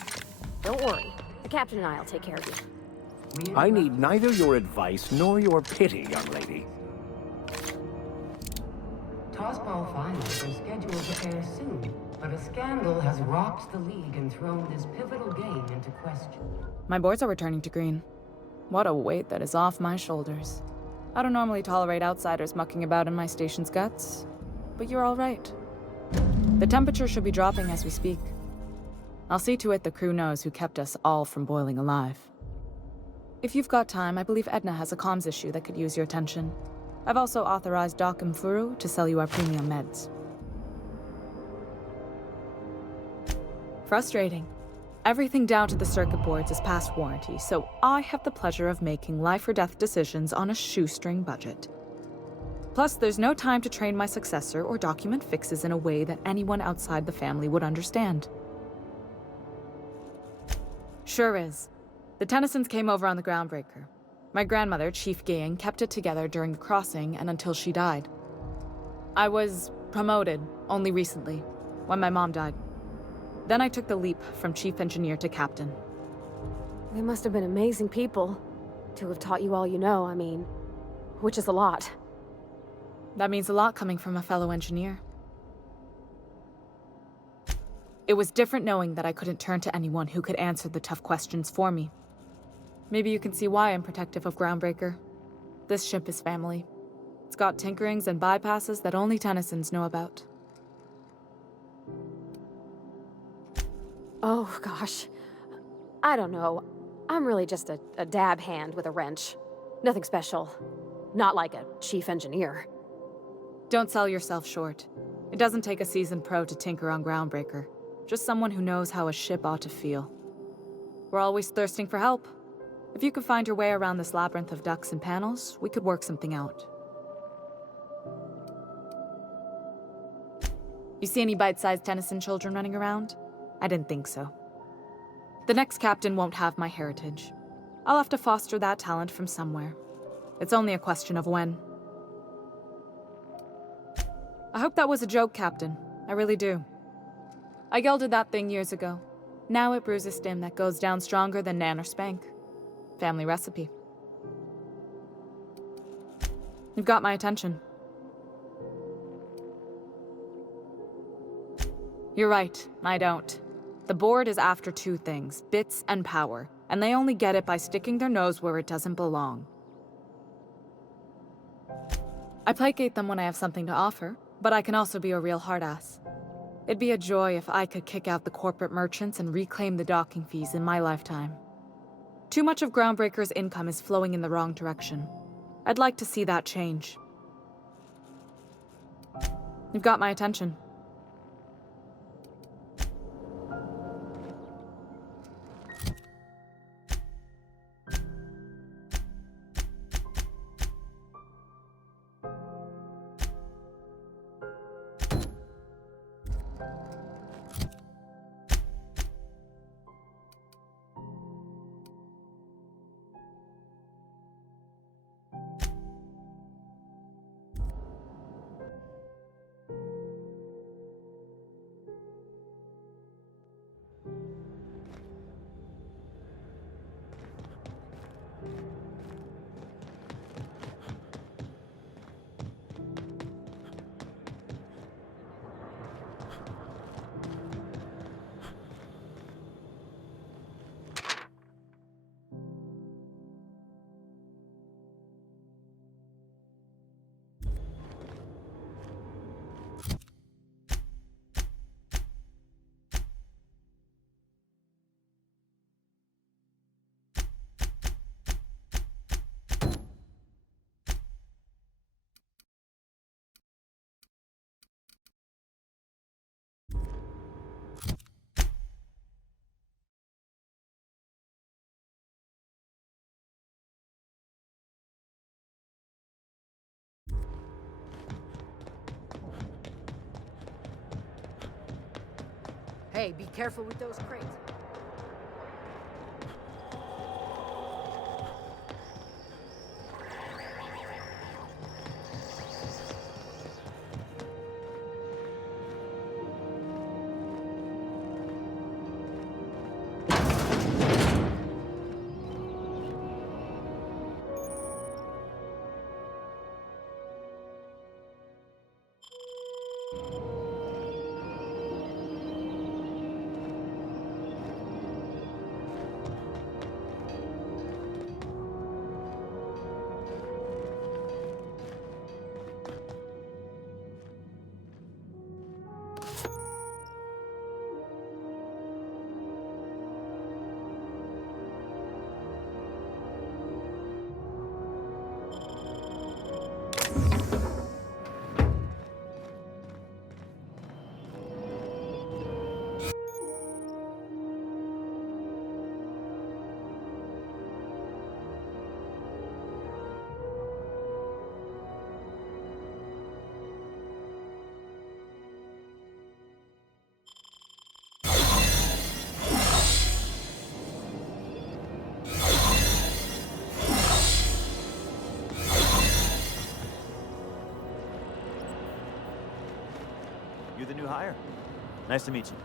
Don't worry. The captain and I'll take care of you. I need neither your advice nor your pity, young lady. Tossball finals are scheduled to air soon, but a scandal has rocked the league and thrown this pivotal game into question. My boards are returning to green. What a weight that is off my shoulders. I don't normally tolerate outsiders mucking about in my station's guts, but you're all right. The temperature should be dropping as we speak. I'll see to it the crew knows who kept us all from boiling alive. If you've got time, I believe Edna has a comms issue that could use your attention. I've also authorized Doc and Furu to sell you our premium meds. Frustrating. Everything down to the circuit boards is past warranty, so I have the pleasure of making life or death decisions on a shoestring budget. Plus, there's no time to train my successor or document fixes in a way that anyone outside the family would understand. Sure is. The Tennysons came over on the Groundbreaker. My grandmother, Chief Gayan, kept it together during the crossing and until she died. I was promoted only recently, when my mom died. Then I took the leap from chief engineer to captain. They must have been amazing people to have taught you all you know, I mean, which is a lot. That means a lot coming from a fellow engineer. It was different knowing that I couldn't turn to anyone who could answer the tough questions for me. Maybe you can see why I'm protective of Groundbreaker. This ship is family. It's got tinkerings and bypasses that only Tennysons know about. Oh, gosh. I don't know. I'm really just a dab hand with a wrench. Nothing special. Not like a chief engineer. Don't sell yourself short. It doesn't take a seasoned pro to tinker on Groundbreaker. Just someone who knows how a ship ought to feel. We're always thirsting for help. If you could find your way around this labyrinth of ducts and panels, we could work something out. You see any bite-sized Tennyson children running around? I didn't think so. The next captain won't have my heritage. I'll have to foster that talent from somewhere. It's only a question of when. I hope that was a joke, Captain. I really do. I gelded that thing years ago. Now it brews a stim that goes down stronger than Nan or Spank. Family recipe. You've got my attention. You're right, I don't. The board is after two things, bits and power, and they only get it by sticking their nose where it doesn't belong. I placate them when I have something to offer, but I can also be a real hard-ass. It'd be a joy if I could kick out the corporate merchants and reclaim the docking fees in my lifetime. Too much of Groundbreaker's income is flowing in the wrong direction. I'd like to see that change. You've got my attention. Hey, be careful with those crates. You the new hire? Nice to meet you.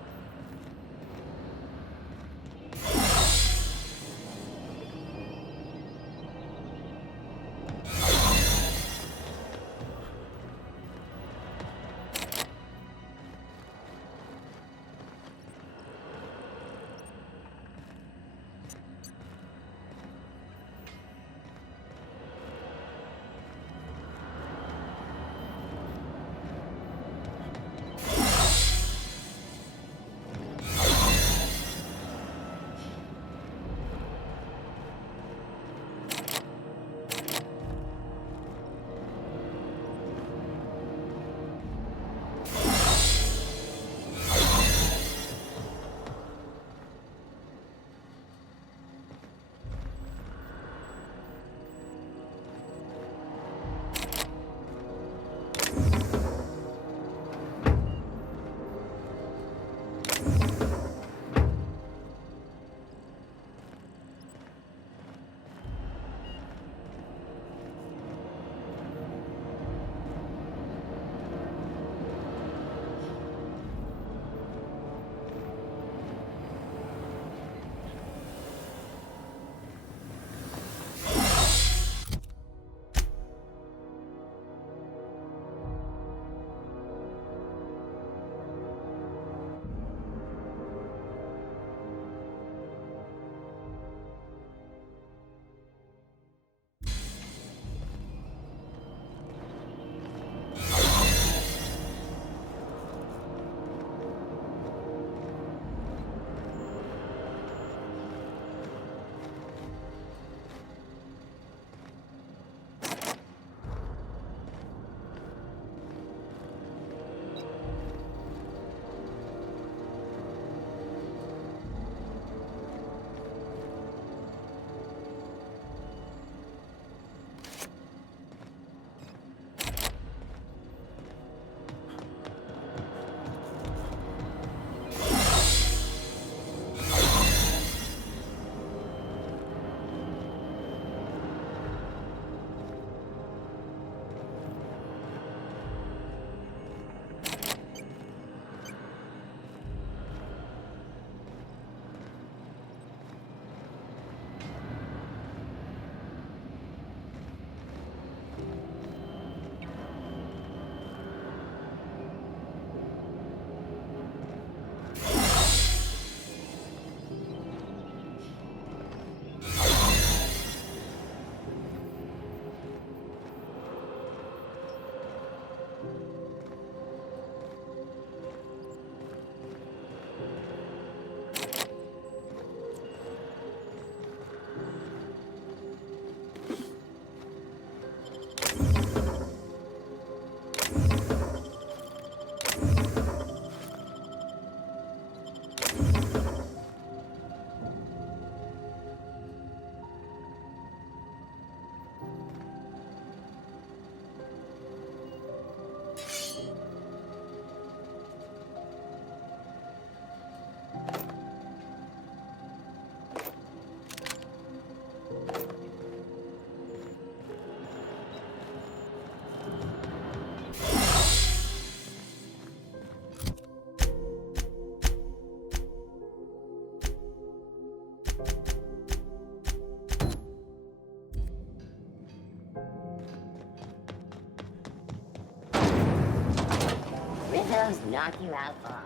just knock you out for a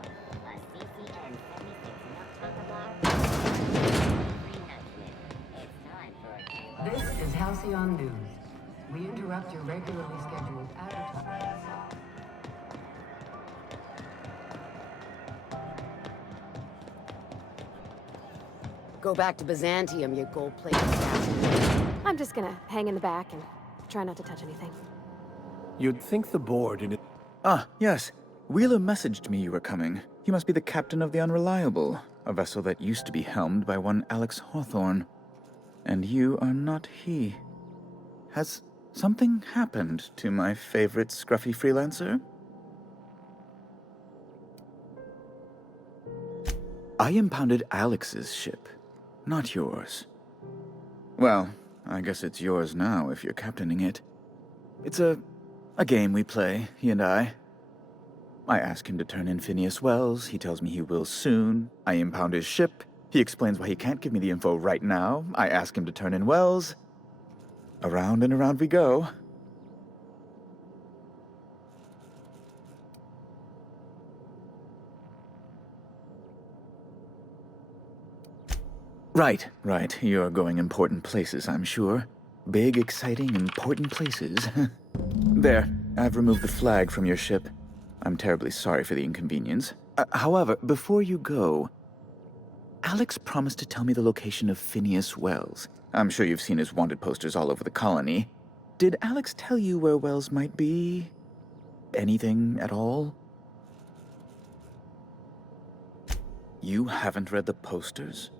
CCN 76 milk chocolate. It's time for This is Halcyon News. We interrupt your regularly scheduled advertising. Go back to Byzantium, you gold-plated bastard. I'm just gonna hang in the back and try not to touch anything. You'd think the board in it. Ah, yes. Wheeler messaged me you were coming. He must be the captain of the Unreliable, a vessel that used to be helmed by one Alex Hawthorne. And you are not he. Has something happened to my favorite scruffy freelancer? I impounded Alex's ship, not yours. Well, I guess it's yours now if you're captaining it. It's a game we play, he and I. I ask him to turn in Phineas Wells, he tells me he will soon. I impound his ship, he explains why he can't give me the info right now. I ask him to turn in Wells. Around and around we go. Right. You're going important places, I'm sure. Big, exciting, important places. There, I've removed the flag from your ship. I'm terribly sorry for the inconvenience. However, before you go, Alex promised to tell me the location of Phineas Wells. I'm sure you've seen his wanted posters all over the colony. Did Alex tell you where Wells might be? Anything at all? You haven't read the posters?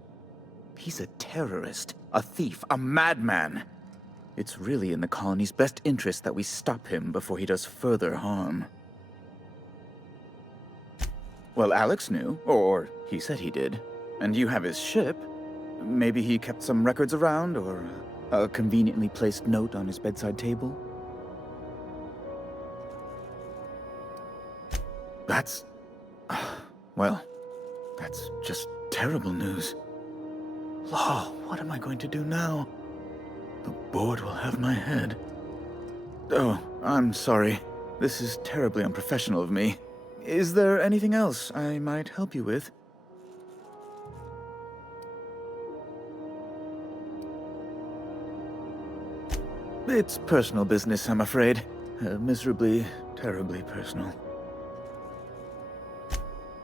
He's a terrorist, a thief, a madman. It's really in the colony's best interest that we stop him before he does further harm. Well, Alex knew, or he said he did. And you have his ship. Maybe he kept some records around, or a conveniently placed note on his bedside table. That's... well, that's just terrible news. Law, what am I going to do now? The board will have my head. Oh, I'm sorry. This is terribly unprofessional of me. Is there anything else I might help you with? It's personal business, I'm afraid. Miserably, terribly personal.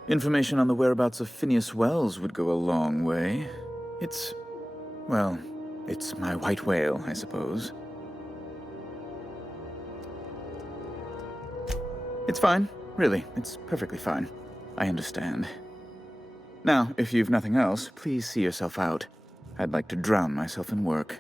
Information on the whereabouts of Phineas Wells would go a long way. It's my white whale, I suppose. It's fine. Really, it's perfectly fine. I understand. Now, if you've nothing else, please see yourself out. I'd like to drown myself in work.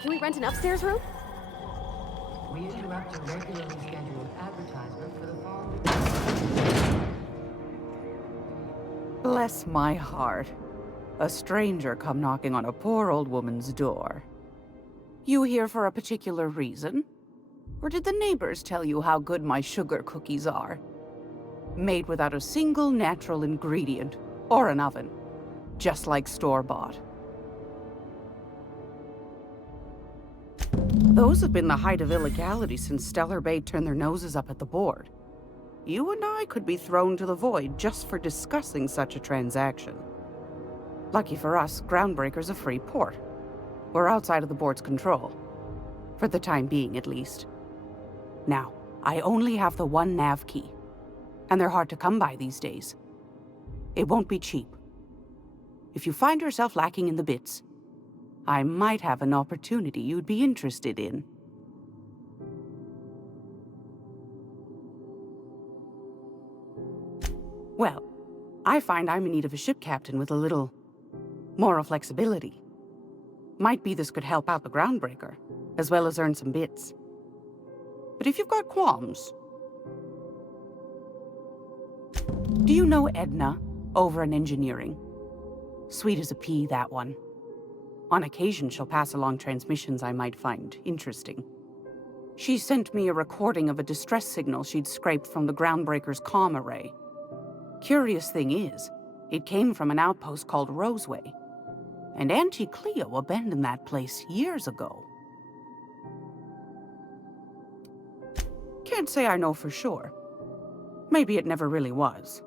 Can we rent an upstairs room? We interrupt a regularly scheduled advertisement for the following. Bless my heart. A stranger come knocking on a poor old woman's door. You here for a particular reason? Or did the neighbors tell you how good my sugar cookies are? Made without a single natural ingredient, or an oven. Just like store-bought. Those have been the height of illegality since Stellar Bay turned their noses up at the board. You and I could be thrown to the void just for discussing such a transaction. Lucky for us, Groundbreaker's a free port. We're outside of the board's control. For the time being, at least. Now, I only have the one nav key. And they're hard to come by these days. It won't be cheap. If you find yourself lacking in the bits, I might have an opportunity you'd be interested in. Well, I find I'm in need of a ship captain with a little moral flexibility. Might be this could help out the Groundbreaker, as well as earn some bits. But if you've got qualms... Do you know Edna, over in engineering? Sweet as a pea, that one. On occasion, she'll pass along transmissions I might find interesting. She sent me a recording of a distress signal she'd scraped from the Groundbreaker's comm array. Curious thing is, it came from an outpost called Roseway. And Auntie Cleo abandoned that place years ago. Can't say I know for sure. Maybe it never really was.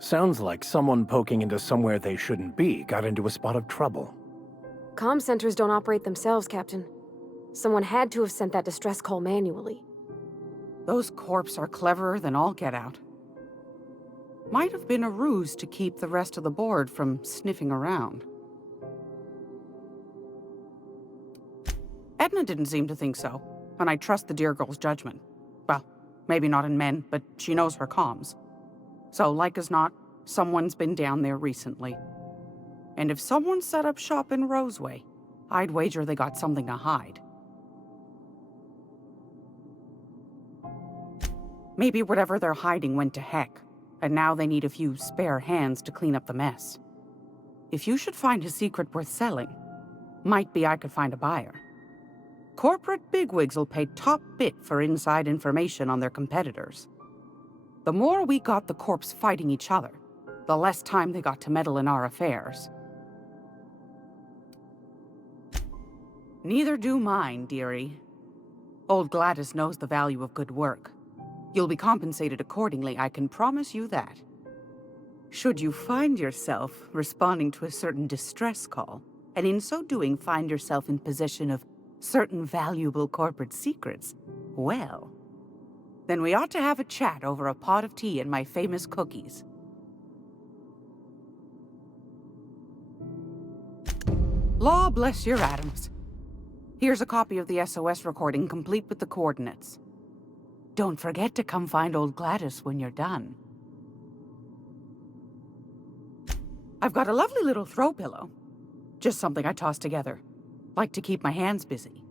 Sounds like someone poking into somewhere they shouldn't be got into a spot of trouble. Comm centers don't operate themselves, Captain. Someone had to have sent that distress call manually. Those corps are cleverer than all get out. Might have been a ruse to keep the rest of the board from sniffing around. Edna didn't seem to think so, and I trust the dear girl's judgment. Well, maybe not in men, but she knows her comms. So, like as not, someone's been down there recently. And if someone set up shop in Roseway, I'd wager they got something to hide. Maybe whatever they're hiding went to heck, and now they need a few spare hands to clean up the mess. If you should find a secret worth selling, might be I could find a buyer. Corporate bigwigs will pay top bit for inside information on their competitors. The more we got the corps fighting each other, the less time they got to meddle in our affairs. Neither do mine, dearie. Old Gladys knows the value of good work. You'll be compensated accordingly, I can promise you that. Should you find yourself responding to a certain distress call, and in so doing find yourself in possession of certain valuable corporate secrets, well, then we ought to have a chat over a pot of tea and my famous cookies. Law bless your atoms. Here's a copy of the SOS recording, complete with the coordinates. Don't forget to come find old Gladys when you're done. I've got a lovely little throw pillow. Just something I toss together. Like to keep my hands busy.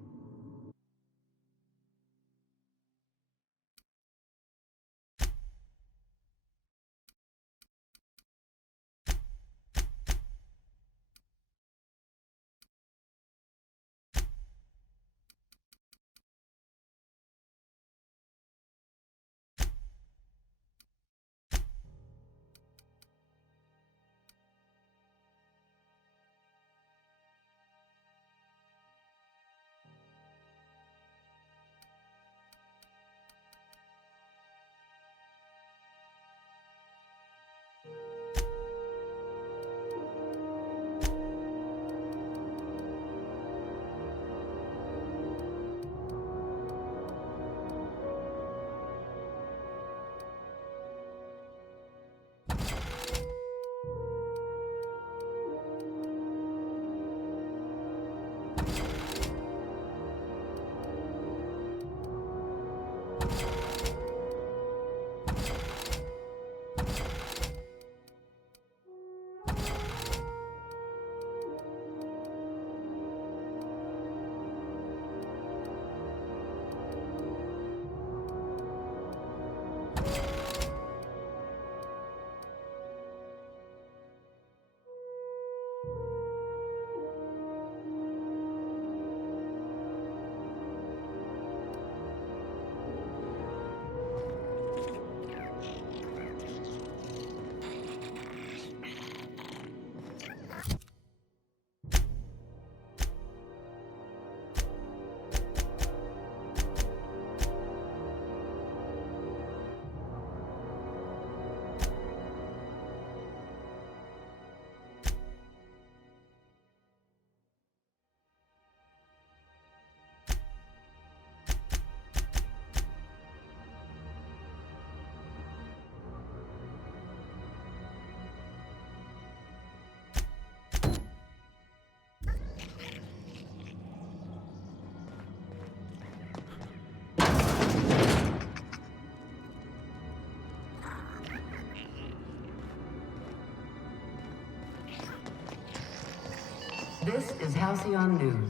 This is Halcyon News.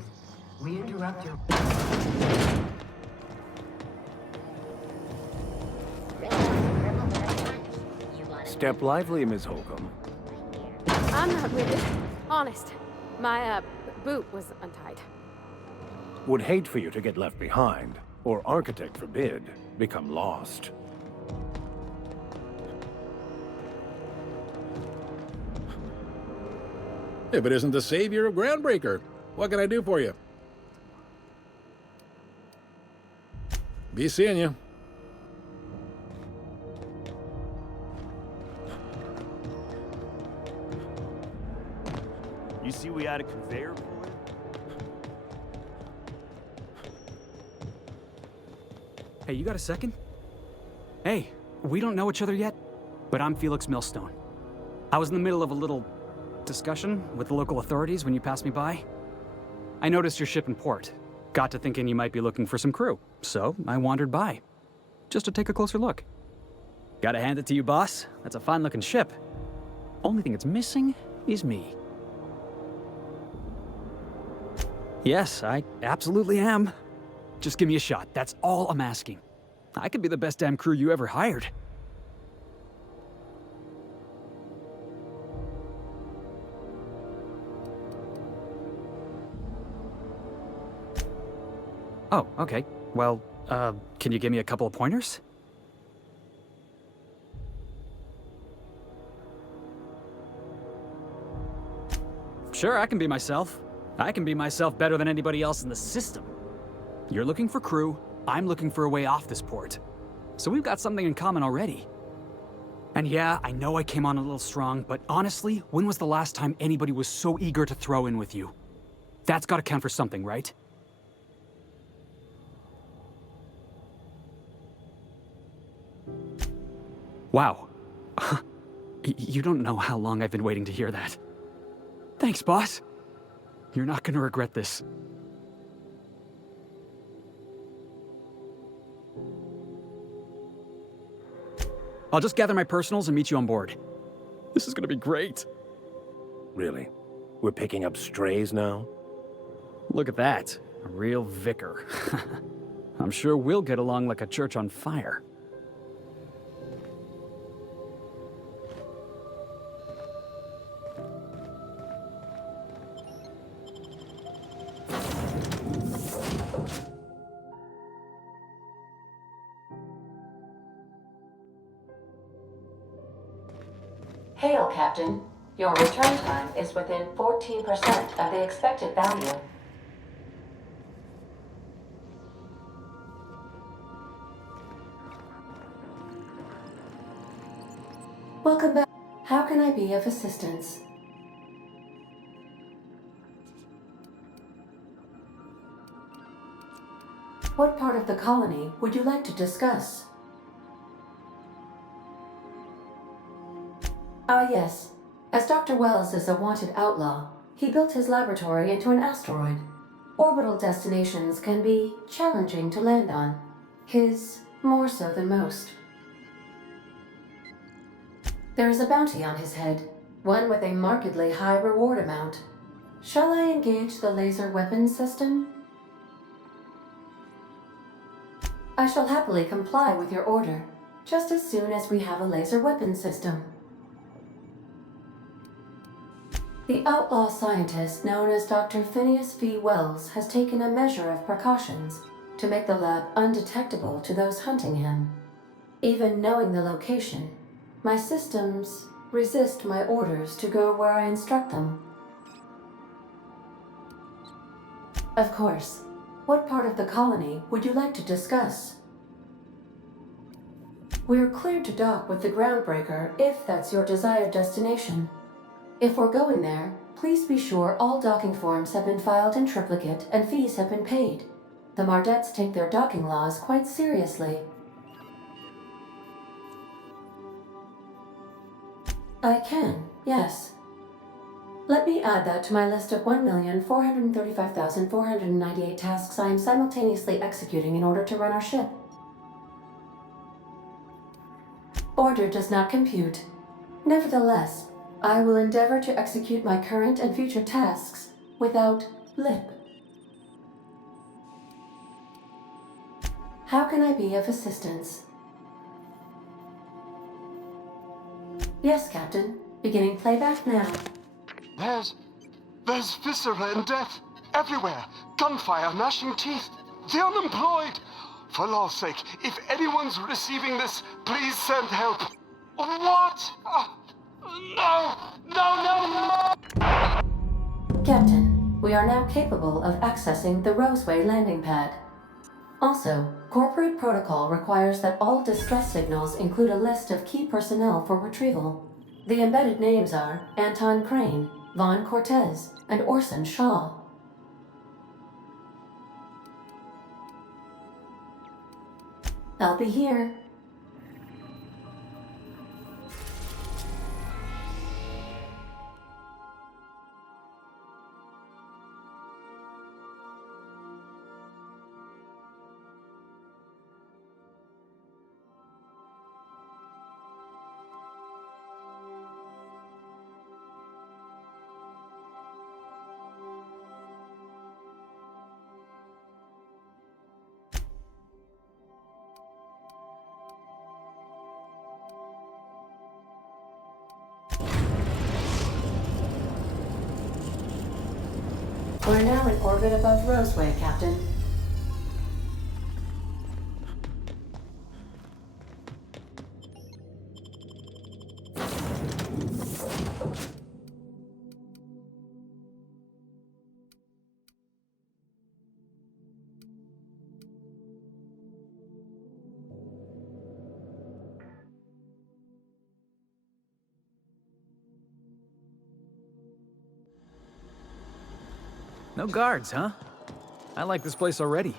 We interrupt your... Step lively, Miss Holcomb. I'm not with it. Honest. My, boot was untied. Would hate for you to get left behind, or architect forbid, become lost. If it isn't the savior of Groundbreaker, what can I do for you? Be seeing you. You see we had a conveyor puller? Hey, you got a second? Hey, we don't know each other yet, but I'm Felix Millstone. I was in the middle of a little discussion with the local authorities when you passed me by. I noticed your ship in port. Got to thinking you might be looking for some crew, so I wandered by, just to take a closer look. Gotta hand it to you, boss. That's a fine-looking ship. Only thing it's missing is me. Yes, I absolutely am. Just give me a shot. That's all I'm asking. I could be the best damn crew you ever hired. Oh, okay. Well, can you give me a couple of pointers? Sure, I can be myself. I can be myself better than anybody else in the system. You're looking for crew, I'm looking for a way off this port. So we've got something in common already. And yeah, I know I came on a little strong, but honestly, when was the last time anybody was so eager to throw in with you? That's gotta count for something, right? Wow. You don't know how long I've been waiting to hear that. Thanks, boss. You're not gonna regret this. I'll just gather my personals and meet you on board. This is gonna be great. Really? We're picking up strays now? Look at that. A real vicar. I'm sure we'll get along like a church on fire. Hail, Captain. Your return time is within 14% of the expected value. Welcome back. How can I be of assistance? What part of the colony would you like to discuss? Ah, yes. As Dr. Wells is a wanted outlaw, he built his laboratory into an asteroid. Orbital destinations can be challenging to land on. His more so than most. There is a bounty on his head, one with a markedly high reward amount. Shall I engage the laser weapons system? I shall happily comply with your order, just as soon as we have a laser weapons system. The outlaw scientist known as Dr. Phineas V. Wells has taken a measure of precautions to make the lab undetectable to those hunting him. Even knowing the location, my systems resist my orders to go where I instruct them. Of course. What part of the colony would you like to discuss? We're cleared to dock with the Groundbreaker if that's your desired destination. If we're going there, please be sure all docking forms have been filed in triplicate and fees have been paid. The Mardettes take their docking laws quite seriously. I can, yes. Let me add that to my list of 1,435,498 tasks I am simultaneously executing in order to run our ship. Order does not compute. Nevertheless, I will endeavor to execute my current and future tasks without lip. How can I be of assistance? Yes, Captain. Beginning playback now. There's viscera and death everywhere. Gunfire, gnashing teeth. The unemployed. For law's sake, if anyone's receiving this, please send help. What? No! Captain, we are now capable of accessing the Roseway landing pad. Also, corporate protocol requires that all distress signals include a list of key personnel for retrieval. The embedded names are Anton Crane, Vaughn Cortez, and Orson Shaw. I'll be here. We're now in orbit above Roseway, Captain. No guards, huh? I like this place already.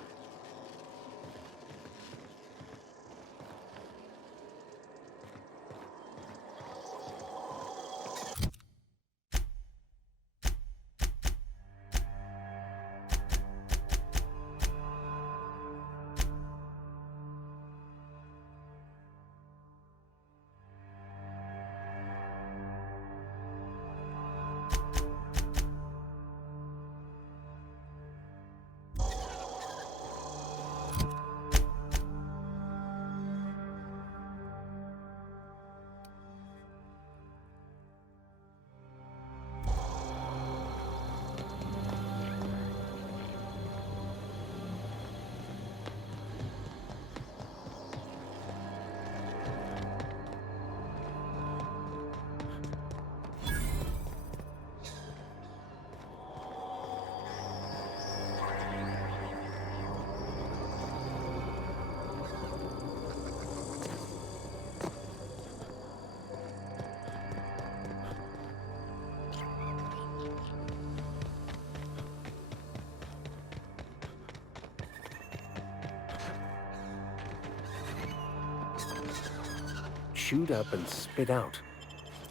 Chewed up and spit out.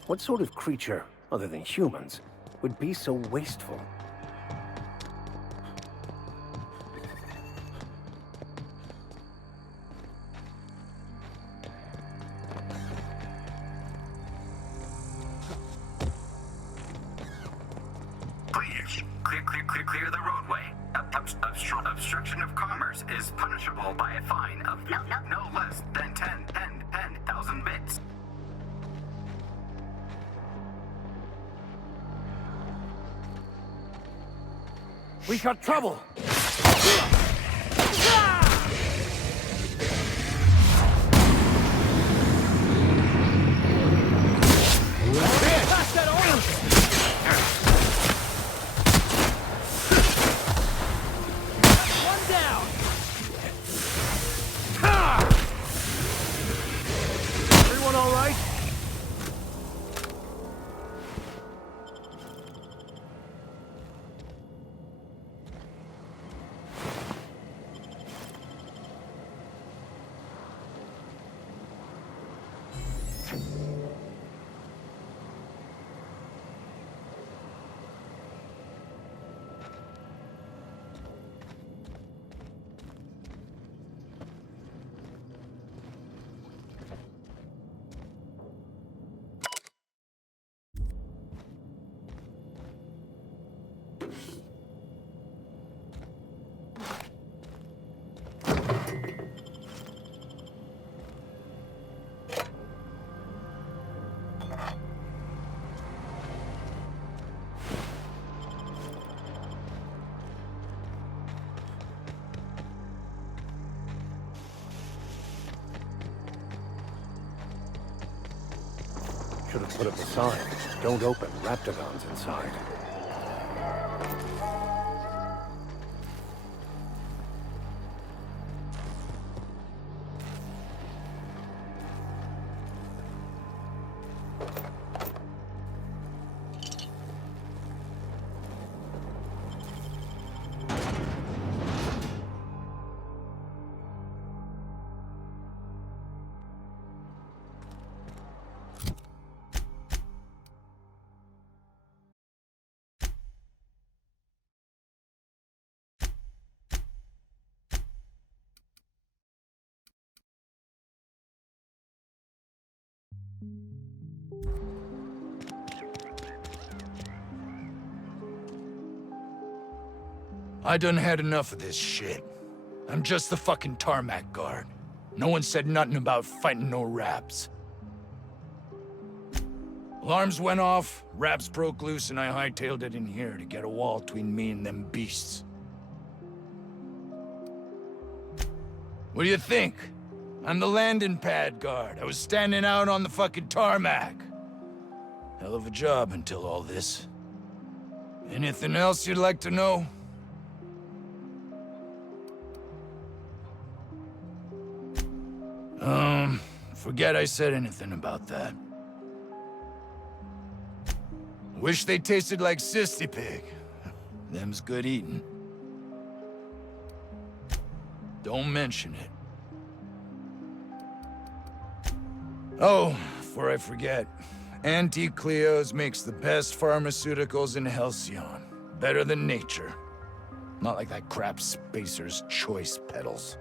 What sort of creature, other than humans, would be so wasteful? Please, clear the roadway. Obstruction of commerce is punishable by a fine of no less than 10,000 bits. We got trouble! Should have put up a sign. Don't open. Raptagons inside. I done had enough of this shit. I'm just the fucking tarmac guard. No one said nothing about fighting no raps. Alarms went off, raps broke loose, and I hightailed it in here to get a wall between me and them beasts. What do you think? I'm the landing pad guard. I was standing out on the fucking tarmac. Hell of a job until all this. Anything else you'd like to know? Forget I said anything about that. Wish they tasted like Sissy Pig. Them's good eating. Don't mention it. Oh, before I forget, Auntie Cleo's makes the best pharmaceuticals in Halcyon. Better than nature. Not like that crap Spacer's Choice pedals.